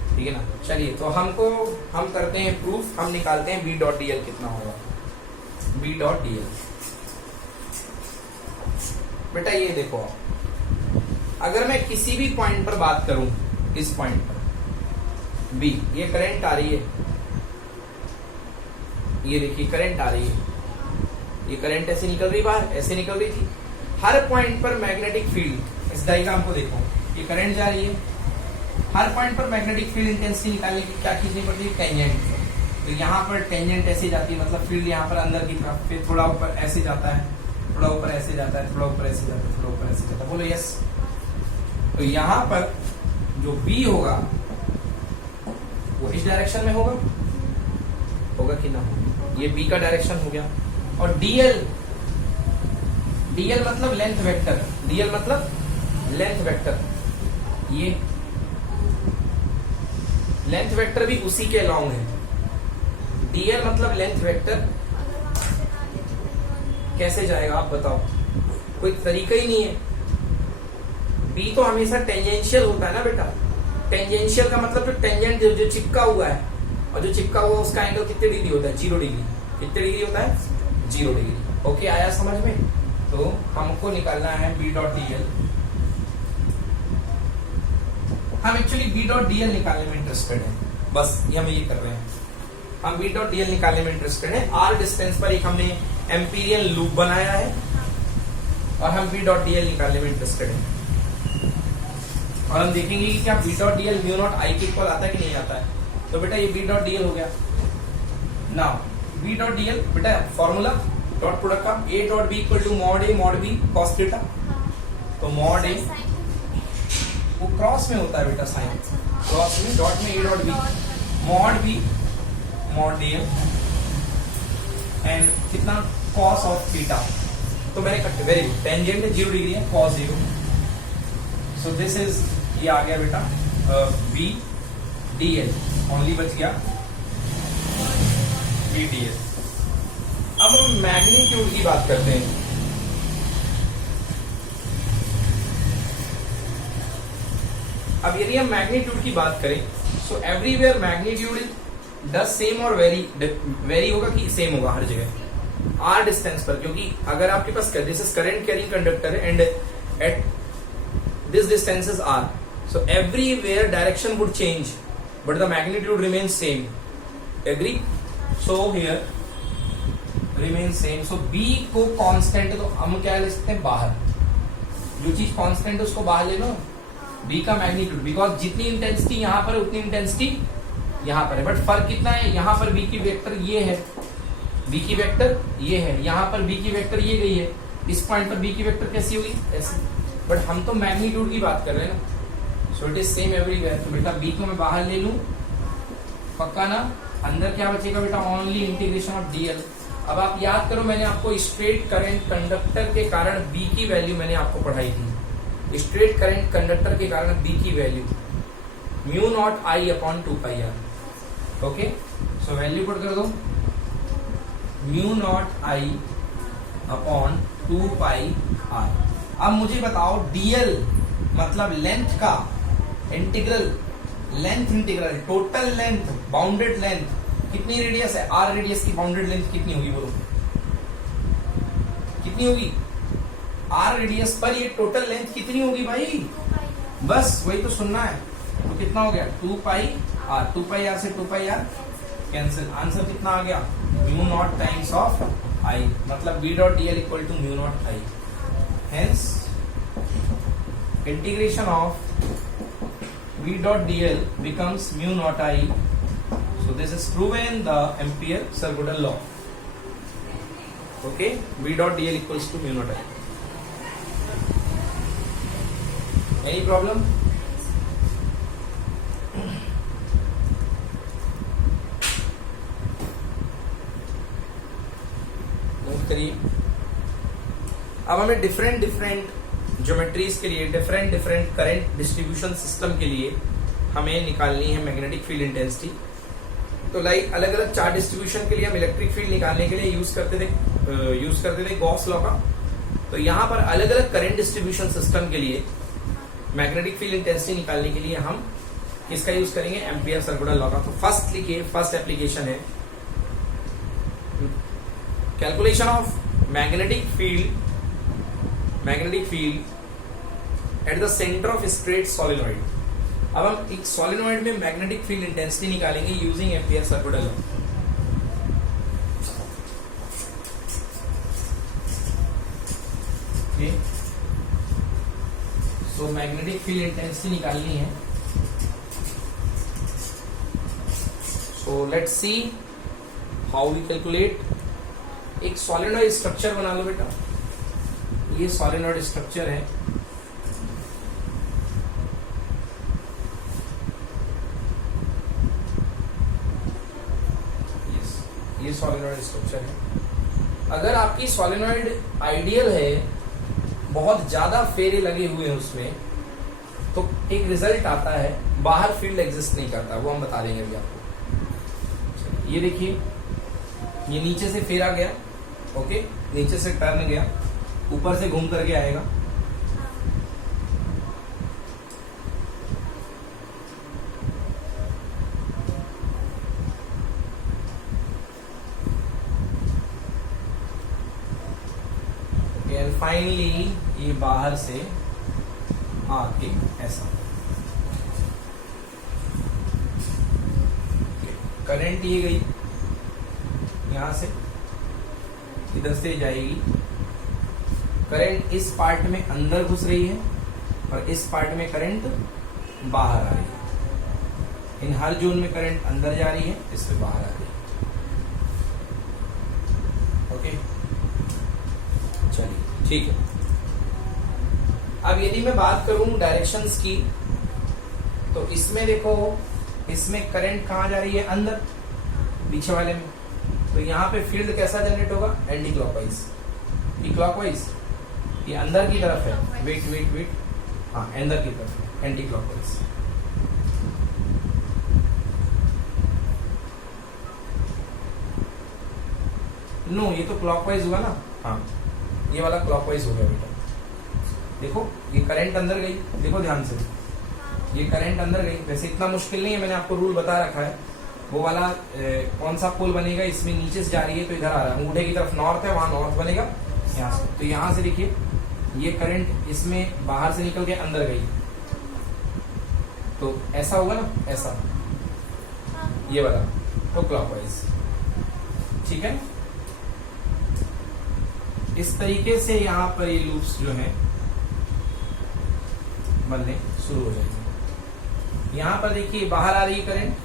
ठीक है ना। चलिए तो हम करते हैं प्रूफ, हम निकालते हैं V डॉट dl कितना होगा। B dot D L. बेटा ये देखो, अगर मैं किसी भी पॉइंट पर बात करूं, इस पॉइंट पर बी, ये करंट आ रही है, ये देखिए करंट आ रही है, ये करंट ऐसे निकल रही बाहर, ऐसे निकल रही थी। हर पॉइंट पर मैग्नेटिक फील्ड, इस डायग्राम को देखो, ये करंट जा रही है, हर पॉइंट पर मैग्नेटिक फील्ड इंटेंसिटी निकालने की क्या खींचनी पड़ती है, टेंजेंट। तो यहाँ पर टेंजेंट ऐसे जाती है, मतलब फील्ड यहाँ पर अंदर की तरफ, फिर थोड़ा ऊपर ऐसे जाता है, थोड़ा ऊपर ऐसे जाता है, थोड़ा ऊपर ऐसे जाता है, थोड़ा ऊपर ऐसे जाता है, बोलो यस। तो यहाँ पर जो बी होगा वो इस डायरेक्शन में होगा कि ना होगा, ये बी का डायरेक्शन हो गया। और डीएल, डीएल मतलब लेंथ वेक्टर, डीएल मतलब लेंथ वेक्टर, ये लेंथ वेक्टर भी उसी के अलोंग है। डीएल मतलब लेंथ वेक्टर कैसे जाएगा आप बताओ, कोई तरीका ही नहीं है। बी तो हमेशा टेंजेंशियल होता है ना बेटा, टेंजेंशियल का मतलब जो टेंजेंट जो चिपका हुआ है, और जो चिपका हुआ उसका एंगल कितने डिग्री होता है, 0 डिग्री। कितने डिग्री होता है, 0 डिग्री। ओके, आया समझ में। तो हमको निकालना है बी डॉट डी एल। हम actually B dot D L निकालने में इंटरेस्टेड है, बस ये हम ये कर रहे हैं, हम बी डॉट डी एल निकालने में इंटरेस्टेड है। आर डिस्टेंस पर एक हमने एम्पीरियल लूप बनाया है और हम बी डॉट डी एल निकालने में इंटरेस्टेड है। और हम देखेंगे कि क्या B dot D L mu naught I के इक्वल आता है कि नहीं आता है। तो बेटा ये बी डॉट डी एल हो गया। Now B dot D L बेटा फॉर्मूला डॉट प्रोडक्ट का, A dot B equal to mod A mod B cos theta. तो मॉड ए वो क्रॉस में होता है बेटा, साइन क्रॉस में, डॉट में A dot B, mod B mod D L and कितना कॉस ऑफ थीटा। तो मैंने cut, very good, tangent 0 degree है, कॉस 0। सो दिस इज, ये आ गया बेटा बी डी एल, ओनली बच गया बी डी एल। अब हम मैग्नीट्यूड की बात करते हैं। अब यदि हम मैग्नीट्यूड की बात करें, so everywhere magnitude does same और वेरी होगा कि सेम होगा हर जगह आर डिस्टेंस पर, क्योंकि अगर आपके पास this is current carrying conductor and at this distance is R, so everywhere direction would change but the magnitude remains same. Agree? So here remain same. So B को constant, तो हम क्या ले सकते हैं, बाहर, जो चीज कांस्टेंट है उसको बाहर ले लो, बी का मैग्नीट्यूड, बिकॉज जितनी इंटेंसिटी यहाँ पर है उतनी इंटेंसिटी यहाँ पर है, बट फर्क कितना है, यहाँ पर बी की वेक्टर ये है, बी की वेक्टर ये है, यहाँ पर बी की वेक्टर ये गई है, इस पॉइंट पर बी की वेक्टर कैसी होगी, ऐसी। बट हम तो मैग्नीट्यूड की बात कर रहे हैं ना, so it is same everywhere. तो बेटा बी को मैं बाहर ले लूं, पक्का ना, अंदर क्या बचेगा बेटा, ओनली इंटीग्रेशन ऑफ डीएल। अब आप याद करो, मैंने आपको स्ट्रेट करंट कंडक्टर के कारण बी की वैल्यू मैंने आपको पढ़ाई थी, स्ट्रेट करंट कंडक्टर के कारण बी की value mu naught I upon 2 pi R. Okay, so value put कर दो, mu naught I upon 2 pi R. अब मुझे बताओ डीएल मतलब लेंथ का integral, length integral, total length, bounded length कितनी रेडियस है, आर रेडियस की बाउंडेड लेंथ कितनी होगी, बोलो कितनी होगी, आर रेडियस पर ये टोटल लेंथ कितनी होगी भाई, बस वही तो सुनना है। तो कितना हो गया, 2 पाई आर, 2 पाई आर से 2 पाई आर कैंसिल, आंसर कितना आ गया, mu naught times of I, मतलब B dot D L equal to mu naught I. Hence integration of B dot dl becomes mu naught I. So this is proven the Ampere circular law. Okay, B dot dl equals to mu naught I. Any problem? Move करिए। अब हमें different geometries के लिए, different current distribution system के लिए हमें निकालनी है मैग्नेटिक फील्ड इंटेंसिटी। तो लाइक अलग अलग चार्ज डिस्ट्रीब्यूशन के लिए हम इलेक्ट्रिक फील्ड निकालने के लिए यूज करते थे गॉस लॉ का। तो यहाँ पर अलग अलग करंट डिस्ट्रीब्यूशन सिस्टम के लिए मैग्नेटिक फील्ड इंटेंसिटी निकालने के लिए हम किसका यूज करेंगे, एम्पियर सर्कुलर लॉ का। तो फर्स्ट लिखिए, फर्स्ट एप्लीकेशन है calculation of magnetic field at the centre of straight solenoid. अब हम एक सोलेनोइड में मैग्नेटिक फील्ड इंटेंसिटी निकालेंगे using ampere circular law. So magnetic field intensity निकालनी है। So let's see how we calculate. एक सॉलिनॉइड स्ट्रक्चर बना लो बेटा, ये सॉलिनॉइड स्ट्रक्चर है। ये सॉलिनॉइड स्ट्रक्चर है। अगर आपकी सॉलिनॉइड आइडियल है, बहुत ज्यादा फेरे लगे हुए हैं उसमें, तो एक रिजल्ट आता है, बाहर फील्ड एग्जिस्ट नहीं करता, वो हम बता देंगे अभी आपको। ये देखिए, ये नीचे से फेरा गया, ओके, नीचे से टर्न गया, ऊपर से घूम करके आएगा। एंड फाइनली ये बाहर से आके ऐसा करंट ये गई, यहां से इधर से जाएगी। करंट इस पार्ट में अंदर घुस रही है और इस पार्ट में करंट बाहर आ रही है। इन हर जोन में करंट अंदर जा रही है, इससे बाहर आ रही है। ओके, चलिए ठीक है। अब यदि मैं बात करूं डायरेक्शंस की, तो इसमें देखो, इसमें करंट कहां जा रही है? अंदर, पीछे वाले में। तो यहाँ पे फील्ड कैसा जनरेट होगा? Anti clockwise. ये क्लॉकवाइज, ये अंदर की तरफ है। वेट वेट वेट, हाँ अंदर की तरफ है, एंटी क्लॉकवाइज। नो, ये तो क्लॉकवाइज हुआ ना। हाँ, ये वाला क्लॉकवाइज हो गया बेटा। देखो ये करंट अंदर गई, देखो ध्यान से, ये करंट अंदर गई। वैसे इतना मुश्किल नहीं है, मैंने आपको रूल बता रखा है। वो वाला कौन सा पोल बनेगा, इसमें नीचे से जा रही है तो इधर आ रहा है, अंगूठे की तरफ नॉर्थ है, वहां नॉर्थ बनेगा यहाँ से। तो यहाँ से देखिए, ये करंट इसमें बाहर से निकल के अंदर गई, तो ऐसा होगा ना, ऐसा, ये वाला, तो क्लॉकवाइज। ठीक है, इस तरीके से यहाँ पर ये लूप्स जो है बनने शुरू हो जाएंगे। यहाँ पर देखिए बाहर आ रही है करंट,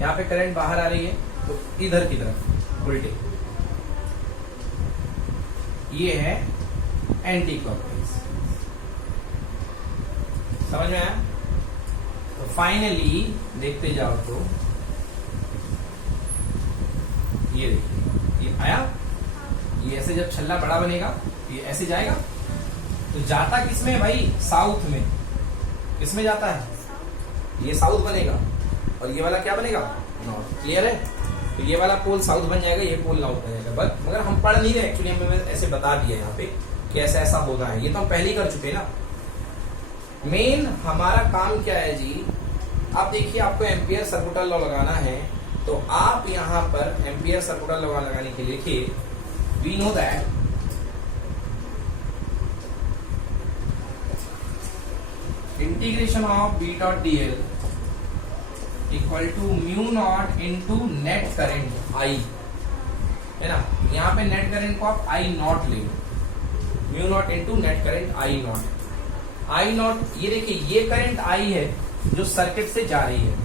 यहाँ पे करंट बाहर आ रही है, तो इधर की तरफ उल्टे, ये है एंटी क्लॉकवाइज। समझ में आया? तो फाइनली देखते जाओ तो ये देखिए, ये आया, ये ऐसे जब छल्ला बड़ा बनेगा, ये ऐसे जाएगा, तो जाता किसमें भाई? साउथ में। किसमें जाता है? ये साउथ बनेगा, और ये वाला क्या बनेगा? नॉर्थ। क्लियर है? तो ये वाला पोल साउथ बन जाएगा, ये पोल नॉर्थ बन जाएगा। बट मगर हम पढ़ नहीं रहे, एक्चुअली हमें ऐसे बता दिया यहाँ पे कि ऐसा ऐसा होना है। ये तो हम पहले ही कर चुके ना। मेन हमारा काम क्या है जी? आप देखिए, आपको एम्पियर सर्कुलर लॉ लगाना है, तो आप यहाँ पर एम्पियर सर्कुलर लॉ लगाने के लिए लिखिए, we know that integration of B dot D L equal to mu naught into net current I, है ना। यहाँ पे नेट करेंट को आप आई नॉट ले लो, mu naught into net current I naught. I naught, ये देखिए, ये करंट आई है जो सर्किट से जा रही है,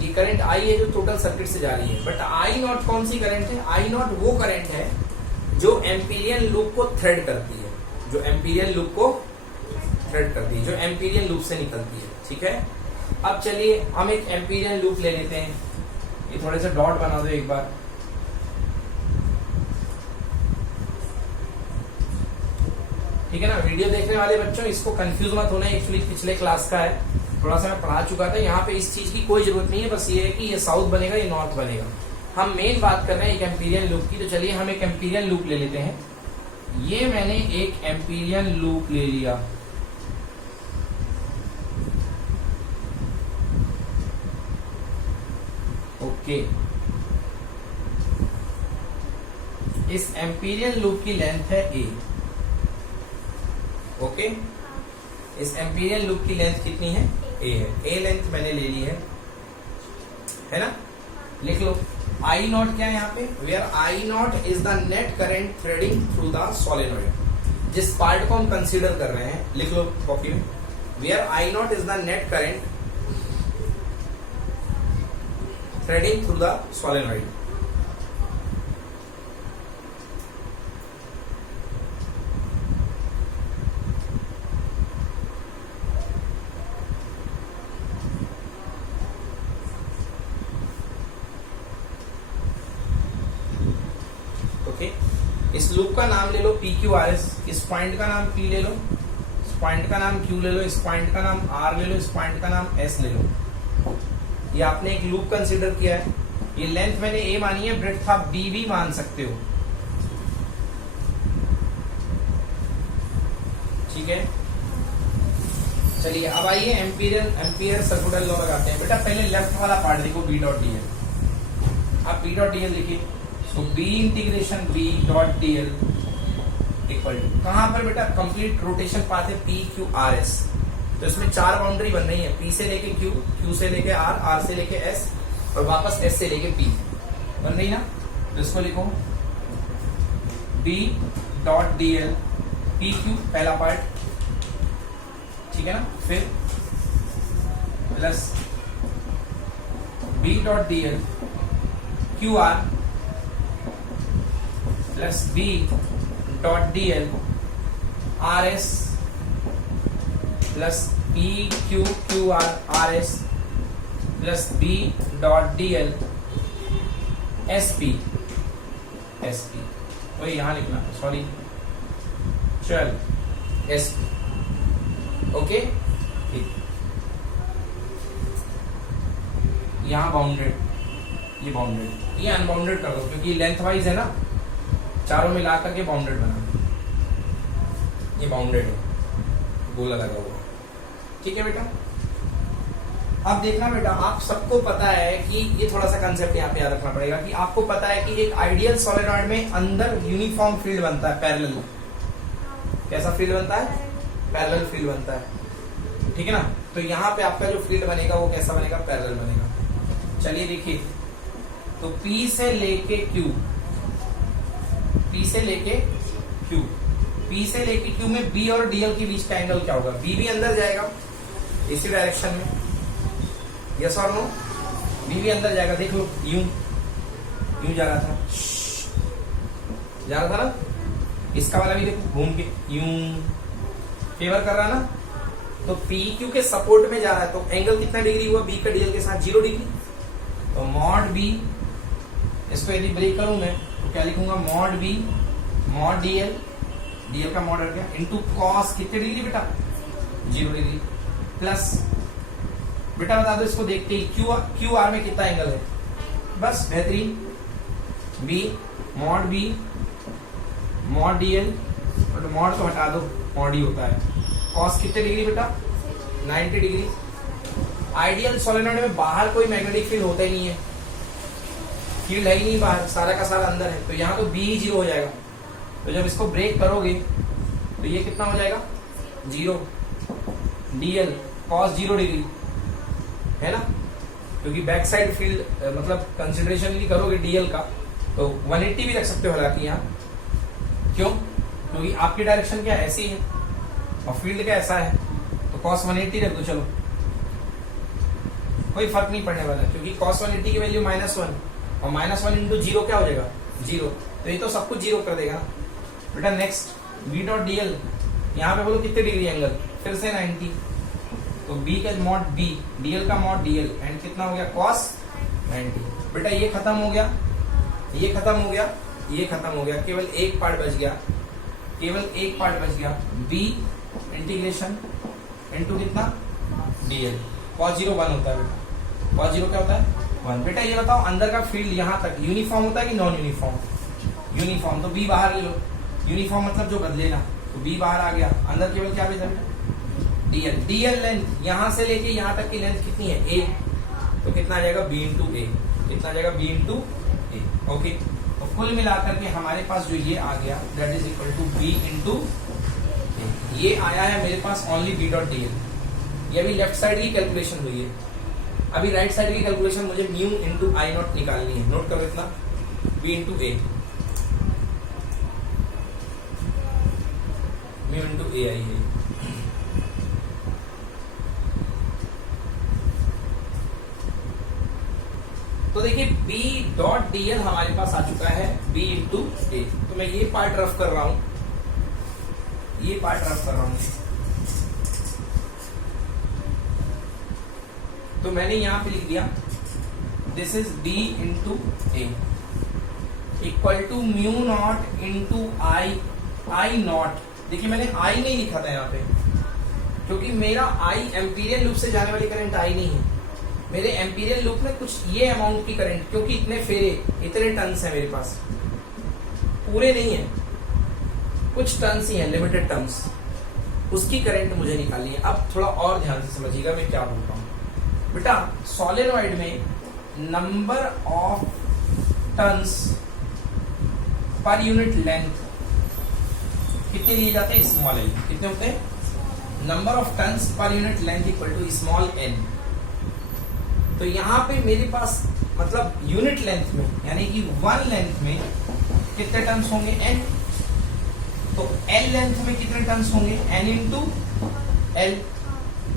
ये करंट आई है जो टोटल सर्किट से जा रही है। बट आई नॉट कौन सी करंट है? आई नॉट वो करंट है जो एम्पीरियन लूप को थ्रेड करती है, जो एम्पीरियन लूप को थ्रेड करती है, जो एम्पीरियन लूप से निकलती है। ठीक है, अब चलिए हम एक एम्पीरियन लूप ले लेते हैं। ये थोड़े से डॉट बना दो एक बार। ठीक है ना। वीडियो देखने वाले बच्चों, इसको कंफ्यूज मत होना, एक्चुअली पिछले क्लास का है, थोड़ा सा मैं पढ़ा चुका था। यहाँ पे इस चीज की कोई जरूरत नहीं है, बस ये है कि ये साउथ बनेगा, ये नॉर्थ बनेगा। हम मेन बात कर रहे हैं एक एम्पीरियन लूप की। तो चलिए हम एक एम्पीरियन लूप ले लेते हैं। ये मैंने एक एम्पीरियन लूप ले लिया, ओके। इस एम्पीरियल लूप की लेंथ है ए। ओके, इस एम्पीरियल लूप की लेंथ कितनी है? ए है। ए लेंथ मैंने ले ली है ना? लिख लो आई नॉट क्या है यहाँ पे, where I naught is the net current threading through the solenoid. जिस पार्ट को हम कंसीडर कर रहे हैं, लिख लो कॉपी में, where I naught is the net current threading through the solenoid. इस लूप का नाम ले लो पी क्यू आर एस, इस पॉइंट का नाम पी ले लो, इस पॉइंट का नाम क्यू ले लो, इस पॉइंट का नाम आर ले लो, इस पॉइंट का नाम एस ले लो। ये आपने एक लूप कंसीडर किया है। ये लेंथ मैंने ए मानी है, ब्रेड्थ आप बी भी मान सकते हो। ठीक है, चलिए अब आइए एम्पीरियल सर्कुलर लॉ लगाते हैं। बेटा पहले लेफ्ट वाला पार्ट देखो, बी डॉट डी एल। आप बी डॉट डी एल लिखिए, तो B integration B dot D L equal to कहां पर बेटा, कंप्लीट रोटेशन पाथ है पी क्यू आर एस। तो इसमें 4 बाउंड्री बन रही है, पी से लेके क्यू, क्यू से लेके आर, आर से लेके एस और वापस एस से लेके पी बन रही ना। तो इसको लिखो B dot D L P Q पहला पार्ट, ठीक है ना, फिर plus B dot D L Q R plus B dot D L R S plus P Q Q R R S plus B dot D L S P वही यहां लिखना, sorry, चल S P. Okay, यहां bounded, ये bounded, ये unbounded कर दो क्योंकि लेंथ वाइज है ना, चारों मिला करके बाउंडेड बना। ये बाउंडेड है, गोला लगा हुआ। ठीक है बेटा, अब देखना बेटा, आप सबको पता है कि ये थोड़ा सा कंसेप्ट यहाँ पे याद रखना पड़ेगा कि आपको पता है कि एक आइडियल सोलेनॉइड में अंदर यूनिफॉर्म फील्ड बनता है, पैरेलल। कैसा फील्ड बनता है? पैरेलल फील्ड बनता है। ठीक है ना, तो यहाँ पे आपका जो फील्ड बनेगा वो कैसा बनेगा? पैरेलल बनेगा। चलिए देखिए, तो P से लेके Q, P से लेके Q, P से लेके Q में B और DL के बीच का एंगल क्या होगा? B भी अंदर जाएगा इसी डायरेक्शन में, यस और नो? B भी अंदर जाएगा, देख लो, यूं जा रहा था ना, इसका वाला भी देखो घूम के यूं फेवर कर रहा ना, तो PQ के सपोर्ट में जा रहा है, तो एंगल कितना डिग्री हुआ B का DL के साथ? 0 डिग्री। तो मॉड B, इसको यदि ब्रेक करूं मैं तो क्या लिखूंगा? मॉड B मॉड DL का मॉड गया इंटू कॉस कितने डिग्री बेटा? 0 डिग्री, प्लस बेटा बता दो इसको देखते ही क्यू आर में कितना एंगल है? बस बेहतरीन, B मॉड DL और मॉड तो हटा दो, मॉड ही होता है। कॉस कितने डिग्री बेटा? 90 डिग्री। आइडियल सोलेनॉइड में बाहर कोई मैग्नेटिक फील्ड होता ही नहीं है, फील्ड है ही नहीं बाहर, सारा का सारा अंदर है, तो यहाँ तो B ही 0 हो जाएगा। तो जब इसको ब्रेक करोगे तो ये कितना हो जाएगा? 0। DL cos 0 डिग्री है ना, क्योंकि बैक साइड फील्ड मतलब कंसिडरेशन नहीं करोगे DL का, तो 180 भी रख सकते हो हालांकि यहाँ। क्यों? क्योंकि आपकी डायरेक्शन क्या ऐसी है और फील्ड क्या ऐसा है, तो cos 180 रख दो। चलो, कोई फर्क नहीं पड़ने वाला, क्योंकि cos 180 की वैल्यू -1 और -1 इंटू 0 क्या हो जाएगा? 0। तो ये तो सब कुछ 0 कर देगा ना बेटा। नेक्स्ट B डॉट DL, यहाँ पे बोलो कितने डिग्री एंगल? फिर से 90। तो B का मॉड B, DL का मॉड DL, एंड कितना हो गया? cos 90। बेटा ये खत्म हो गया, ये खत्म हो गया, ये खत्म हो गया, केवल एक पार्ट बच गया, केवल एक पार्ट बच गया। B इंटीग्रेशन इनटू कितना? DL। cos 0 1 होता है बेटा। cos 0 क्या होता है? 1। बेटा ये बताओ, अंदर का फील्ड यहाँ तक यूनिफॉर्म होता है कि नॉन यूनिफॉर्म? यूनिफॉर्म। तो B बाहर ले लो, यूनिफॉर्म मतलब जो बदले ना, तो B बाहर आ गया, अंदर केवल क्या बचा बेटा? DL लेंथ, यहां से लेके यहां तक की लेंथ कितनी है? A। तो कितना आ जाएगा? B into A। कितना आ जाएगा? B into A। ओके, तो कुल मिलाकर के हमारे पास जो ये आ गया that is equal to B into ये आया है मेरे पास only B dot D L. ये अभी लेफ्ट साइड की कैलकुलेशन हुई है। अभी राइट साइड की कैलकुलेशन मुझे म्यू इंटू आई नॉट निकालनी है। नोट करो इतना, B into A, mu into A I है। तो देखिए B डॉट डी एल हमारे पास आ चुका है B इंटू ए। तो मैं ये पार्ट रफ कर रहा हूं, ये पार्ट रफ कर रहा हूं। तो मैंने यहां पे लिख दिया this is B into A equal to mu naught into I naught. देखिए मैंने I नहीं लिखा था यहां पे क्योंकि मेरा I एम्पीरियल लूप से जाने वाली करंट I नहीं है। मेरे एम्पीरियल लूप में कुछ ये अमाउंट की करंट, क्योंकि इतने फेरे इतने टर्न्स है मेरे पास, पूरे नहीं है, कुछ टर्न्स ही है, लिमिटेड टर्न्स, उसकी करंट मुझे निकालनी है। अब थोड़ा और ध्यान से समझिएगा मैं क्या बोल रहा हूं। बेटा सोलेनॉइड में number of turns per unit length कितने लिए जाते हैं? Small L. कितने होते हैं? Number of turns per unit length equal to small N. तो यहाँ पे मेरे पास मतलब यूनिट लेंथ में यानी कि वन लेंथ में कितने टर्न्स होंगे? n। तो l लेंथ में कितने टर्न्स होंगे? n into l।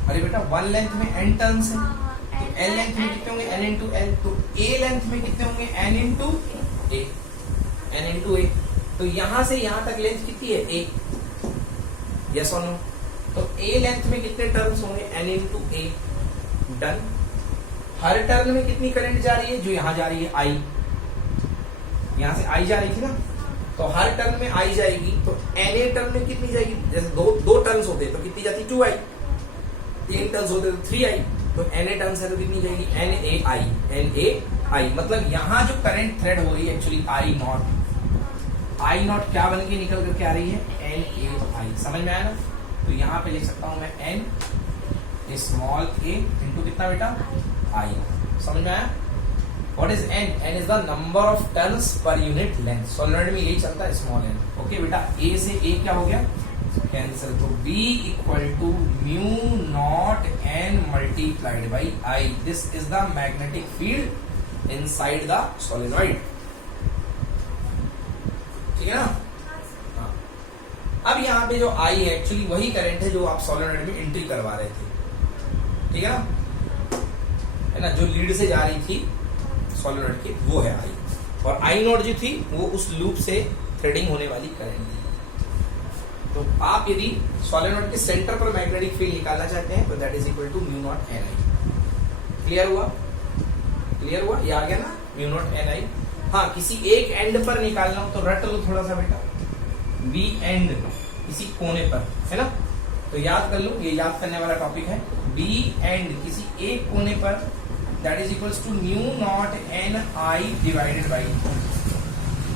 अरे बेटा वन लेंथ में n टर्न्स है तो l लेंथ में कितने होंगे? n into l। तो a लेंथ में कितने होंगे? n into a, n into a। तो यहां से यहां तक लेंथ कितनी है? a। यस और नो? तो a लेंथ में कितने टर्न्स होंगे? n into a। Done. Her turn में कितनी करंट जा रही है? जो यहां जा रही है I, यहां से I जा रही थी ना, तो हर टर्न में I जाएगी। तो NA टर्न में कितनी जाएगी? जैसे दो टर्न्स होते तो कितनी जाती? 2I। 3 टर्न्स होते तो 3I। तो NA टर्न्स है तो कितनी जाएगी? NAI। मतलब यहां जो करंट थ्रेड हो रही है एक्चुअली I नॉट क्या बन के निकल करके आ रही है? NAI। समझ में आया ना? तो यहां पे लिख सकता हूं मैं N स्मॉल a इंटू कितना बेटा? I। समझ में आया? What is n? n is the number of turns per unit length। Solenoid में यही चलता है, स्मॉल n। ओके बेटा, a से a क्या हो गया? कैंसिल। तो b equal to mu naught n multiplied by I। This is the magnetic field inside the solenoid. ठीक है ना? हाँ। अब यहाँ पे जो I है एक्चुअली वही करंट है जो आप सोलेनॉइड में एंट्री करवा रहे थे। ठीक है ना? है ना? जो लीड से जा रही थी सोलेनॉइड की वो है I, और I नॉट जो थी वो उस लूप से थ्रेडिंग होने वाली करंट थी। तो आप यदि सोलेनॉइड के सेंटर पर मैग्नेटिक फील्ड निकालना चाहते हैं तो that is equal to mu naught N I. Clear हुआ? क्लियर हुआ? ये आ गया ना, म्यू नॉट एन आई। हाँ, किसी एक एंड पर निकालना हो तो रट लो थोड़ा सा बेटा, बी एंड, किसी कोने पर, है ना? तो याद कर लो, ये याद करने वाला टॉपिक है। बी एंड किसी एक कोने पर that is equals to mu naught N I divided by.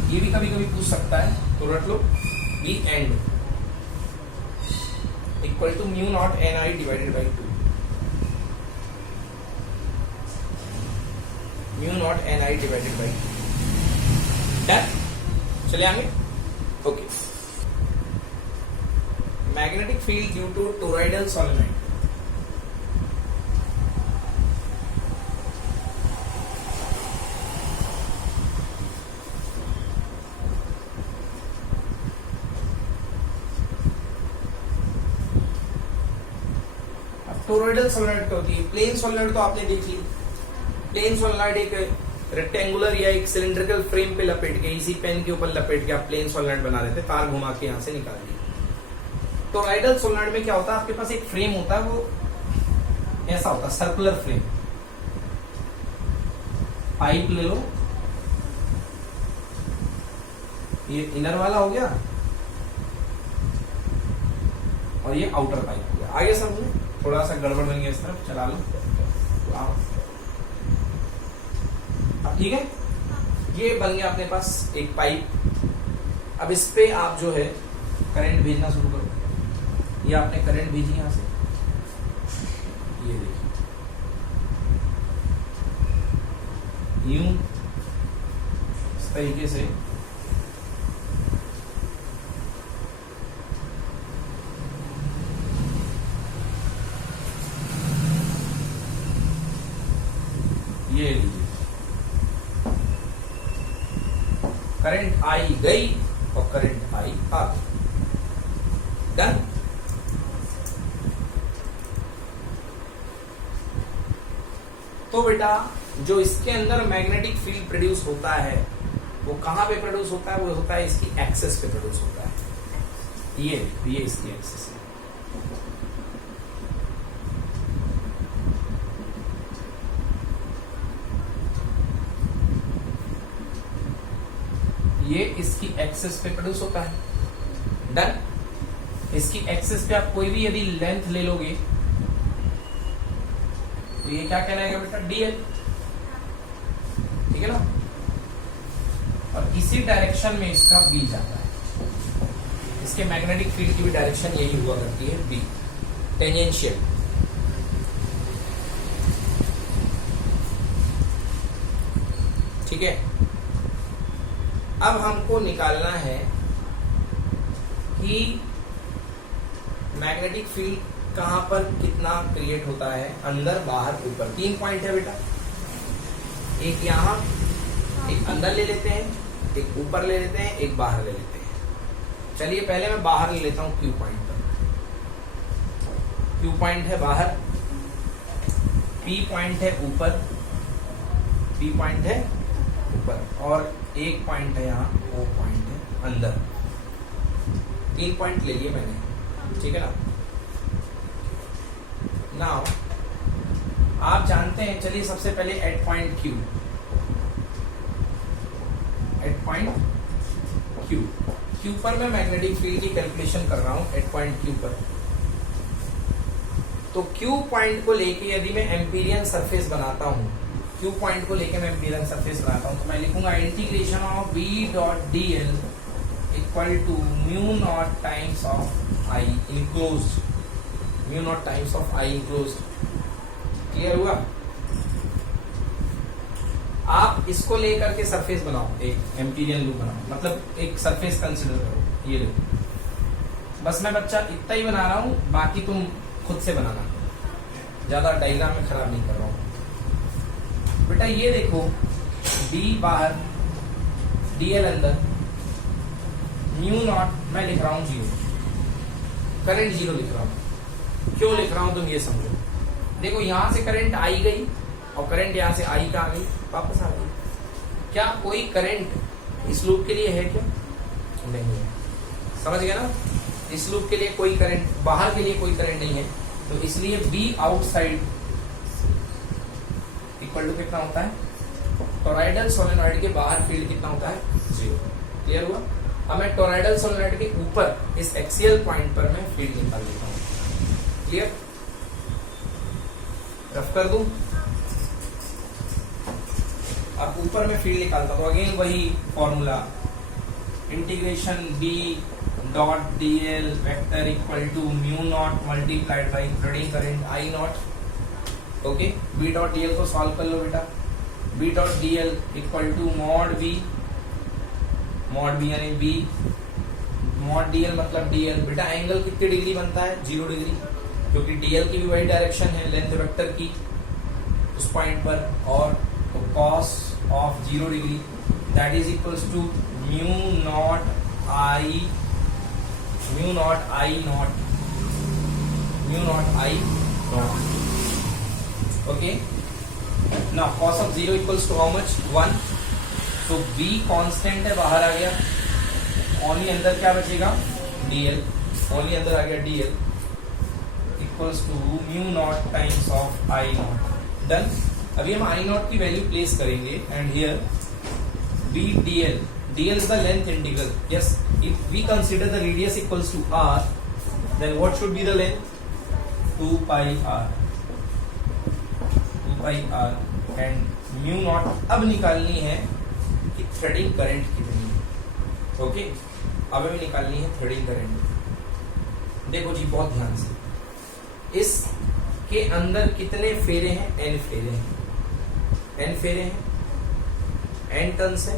ये भी कभी कभी पूछ सकता है, तो रट लो B and equal to mu naught N I divided by 2। Mu naught N I divided by 2। Done? चले आगे? Okay. Magnetic field due to toroidal solenoid. Toroidal solenoid क्या होती है? प्लेन सोलेनॉइड तो आपने देख ली। प्लेन सोलेनॉइड एक रेक्टेंगुलर या एक सिलिंड्रिकल फ्रेम पे लपेट के, इसी पेन के ऊपर लपेट के आप प्लेन सोलेनॉइड बना देते, तार घुमा के यहां से निकाल दिए। टोरॉइडल सोलेनॉइड में क्या होता है? आपके पास एक फ्रेम होता है, वो ऐसा होता है, सर्कुलर फ्रेम। पाइप ले लो, ये इनर वाला हो गया और ये आउटर पाइप हो गया। आगे समझ में? थोड़ा सा गड़बड़ बन गया, इस तरफ चला लो। ठीक है, ये बन गया अपने पास एक पाइप। अब इस पे आप जो है करंट भेजना शुरू करो। ये आपने करंट भेजी यहां से, ये देखिए यूं इस तरीके से ये लीजिए, करंट आई गई और करंट आई आ गई। डन। तो बेटा जो इसके अंदर मैग्नेटिक फील्ड प्रोड्यूस होता है वो कहां पे प्रोड्यूस होता है? वो होता है इसकी एक्सेस पे प्रोड्यूस होता है। ये इसकी एक्सेस है। ये इसकी एक्सेस पे प्रोड्यूस होता है। डन। इसकी एक्सेस पे आप कोई भी यदि लेंथ ले लोगे तो ये क्या कहलाएगा बेटा? डीएल। ठीक है ना? और इसी डायरेक्शन में इसका बी जाता है। इसके मैग्नेटिक फील्ड की भी डायरेक्शन यही हुआ करती है, बी, टेंजेंशियल। ठीक है। अब हमको निकालना है कि मैग्नेटिक फील्ड कहां पर कितना क्रिएट होता है, अंदर, बाहर, ऊपर। 3 पॉइंट है बेटा, एक यहां, एक अंदर ले लेते हैं, एक ऊपर ले लेते हैं, एक बाहर ले लेते हैं। चलिए पहले मैं बाहर ले लेता हूं, क्यू पॉइंट पर। क्यू पॉइंट है बाहर, पी पॉइंट है ऊपर, पी पॉइंट है ऊपर, और एक पॉइंट है यहाँ, ओ पॉइंट है अंदर। 3 पॉइंट ले लिए मैंने। ठीक है ना? नाउ आप जानते हैं, चलिए सबसे पहले at point Q, at point Q, Q पर मैं मैग्नेटिक फील्ड की कैलकुलेशन कर रहा हूं एट पॉइंट क्यू पर। तो क्यू पॉइंट को लेके यदि मैं एम्पीरियन सरफेस बनाता हूं, क्यू पॉइंट को लेके मैं एम्पीरियन सरफेस बनाता हूं, तो मैं लिखूंगा integration of B dot D L equal to mu naught times of I enclosed, mu naught times of I enclosed. Clear हुआ? आप इसको लेकर के सरफेस बनाओ, एक एम्पीरियन लूप बनाओ, मतलब एक सरफेस कंसिडर करो। ये लो, बस मैं बच्चा इतना ही बना रहा हूं, बाकी तुम खुद से बनाना, ज्यादा डायग्राम में खराब नहीं कर रहा हूं। बेटा ये देखो, बी बाहर, डीएल अंदर, म्यू नॉट मैं लिख रहा हूं 0, करंट 0 लिख रहा हूं। क्यों लिख रहा हूं तुम ये समझो। देखो यहां से करंट आई गई और करंट यहां से आई कहां गई? वापस आ गई। क्या कोई करंट इस लूप के लिए है क्या? नहीं है। समझ गया ना? इस लूप के लिए कोई करंट, बाहर के लिए कोई करंट नहीं है, तो इसलिए बी आउटसाइड इक्वल टू कितना होता है? टोरॉइडल सोलेनॉइड के बाहर फील्ड कितना होता है? 0। क्लियर हुआ? अब मैं टोरॉइडल सोलेनॉइड के ऊपर इस एक्सियल पॉइंट पर मैं फील्ड निकाल लेता हूं। क्लियर? रफ कर दूं? अब ऊपर में फील्ड निकालता हूं, तो अगेन वही formula, integration B dot D L vector equal to mu naught multiplied by threading current I naught. Okay, B dot D L को सॉल्व कर लो बेटा। B dot D L equal to mod B यानी B, mod D L मतलब D L. बेटा angle कितनी degree बनता है? 0 डिग्री, क्योंकि डीएल की भी वही डायरेक्शन है लेंथ वेक्टर की उस पॉइंट पर, और तो cos of 0 degree that is equals to mu naught I naught. Okay, now cos of 0 equals to how much? 1। तो बी कांस्टेंट है, बाहर आ गया, ओनली अंदर क्या बचेगा? डीएल, ओनली अंदर आ गया D L equals to mu naught times of I naught. Done. अभी हम आई नॉट की वैल्यू प्लेस करेंगे and here B D L, D L is the length integral. Yes, if we consider the radius equals to R, then what should be the length? 2 pi R, 2 pi R. And mu naught अब निकालनी है कि threading current कितनी है। Okay, अब हमें निकालनी है थ्रेडिंग करंट। देखो जी बहुत ध्यान से, इस के अंदर कितने फेरे हैं? n फेरे हैं, n फेरे हैं, n टर्न्स है।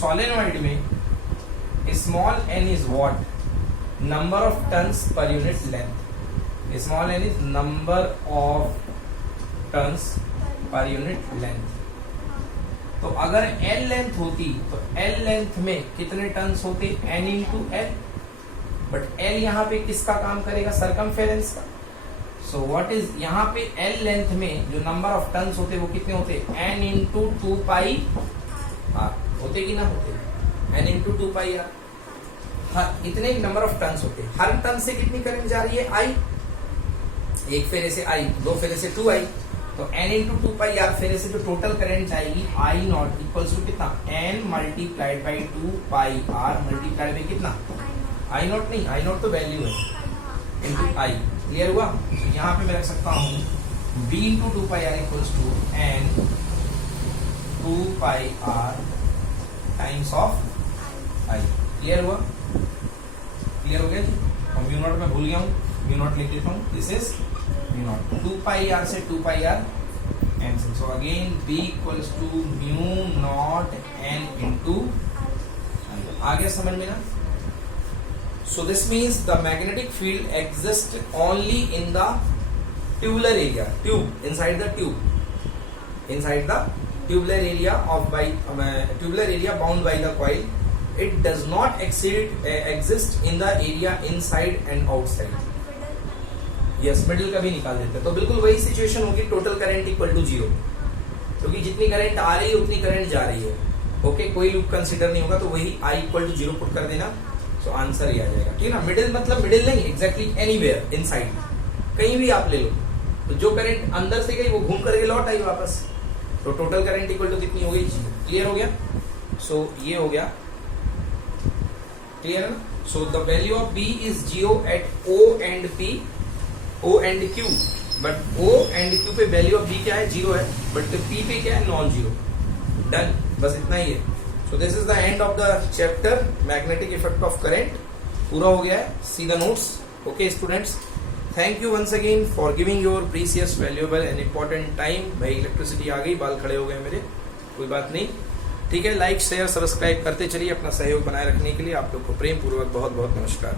सोलेनॉइड में small n is what? Number of turns per unit length. Small n is number of turns per unit length. तो अगर L लेंथ होती तो L लेंथ में कितने टर्न्स होते, N into L, but L यहाँ पे किसका काम करेगा, सरकमफेरेंस का। सो व्हाट इज यहाँ पे L लेंथ में जो नंबर ऑफ टर्न्स होते वो कितने होते, N इंटू 2 पाई R होते कि ना होते, N इंटू 2 पाई R। हर इतने नंबर ऑफ टर्न्स होते, हर टर्न से कितनी करंट जा रही है, I, एक फेरे से I, दो फेरे से 2I, तो N इंटू 2 पाई R फेरे से जो टोटल करंट जाएगी I नॉट इक्वल्स टू कितना, N multiplied by 2 pi R multiplied by कितना, I नॉट नहीं, I नॉट तो वैल्यू है, इंटू I। क्लियर हुआ। तो यहाँ पे मैं रख सकता हूँ B into 2 pi R equals to N 2 pi R times of I। Clear हुआ, क्लियर हो गया जी। और म्यू नॉट मैं भूल गया हूँ, म्यू नॉट लिख देता हूँ, this is mu naught 2 pi R से 2 pi R cancel. So again B equals to mu naught N into I। आ गया समझ में ना। So this means the magnetic field exists only in the tubular area, tube, inside the tubular area of tubular area bound by the coil. It does not exist in the area inside and outside. Yes, middle का भी निकाल देते हैं। तो बिल्कुल वही situation होगी, total current equal to 0, क्योंकि जितनी करंट आ रही है उतनी करंट जा रही है। ओके, कोई लूप कंसीडर नहीं होगा, तो वही I इक्वल टू 0 पुट कर देना, तो आंसर ही आ जाएगा। ठीक है ना। मिडिल मतलब मिडिल नहीं, एग्जैक्टली एनीवेयर इनसाइड, कहीं भी आप ले लो, तो जो करंट अंदर से गई वो घूम करके लौट आई वापस, तो टोटल करंट इक्वल टू कितनी हो गई, 0। क्लियर हो गया। सो ये हो गया क्लियर है ना। So the value of B is 0 at O and P, O and Q, but O and Q पे वैल्यू ऑफ B क्या है, 0 है, बट P पे क्या है, नॉन 0। डन, बस इतना ही है। So this is the end of the chapter magnetic effect of current, पूरा हो गया है। See the notes. Okay students, thank you once again for giving your precious, valuable and important time। भाई electricity आ गई, बाल खड़े हो गए मेरे, कोई बात नहीं, ठीक है। लाइक शेयर सब्सक्राइब करते चलिए, अपना सहयोग बनाए रखने के लिए आप लोग को प्रेम पूर्वक बहुत बहुत नमस्कार।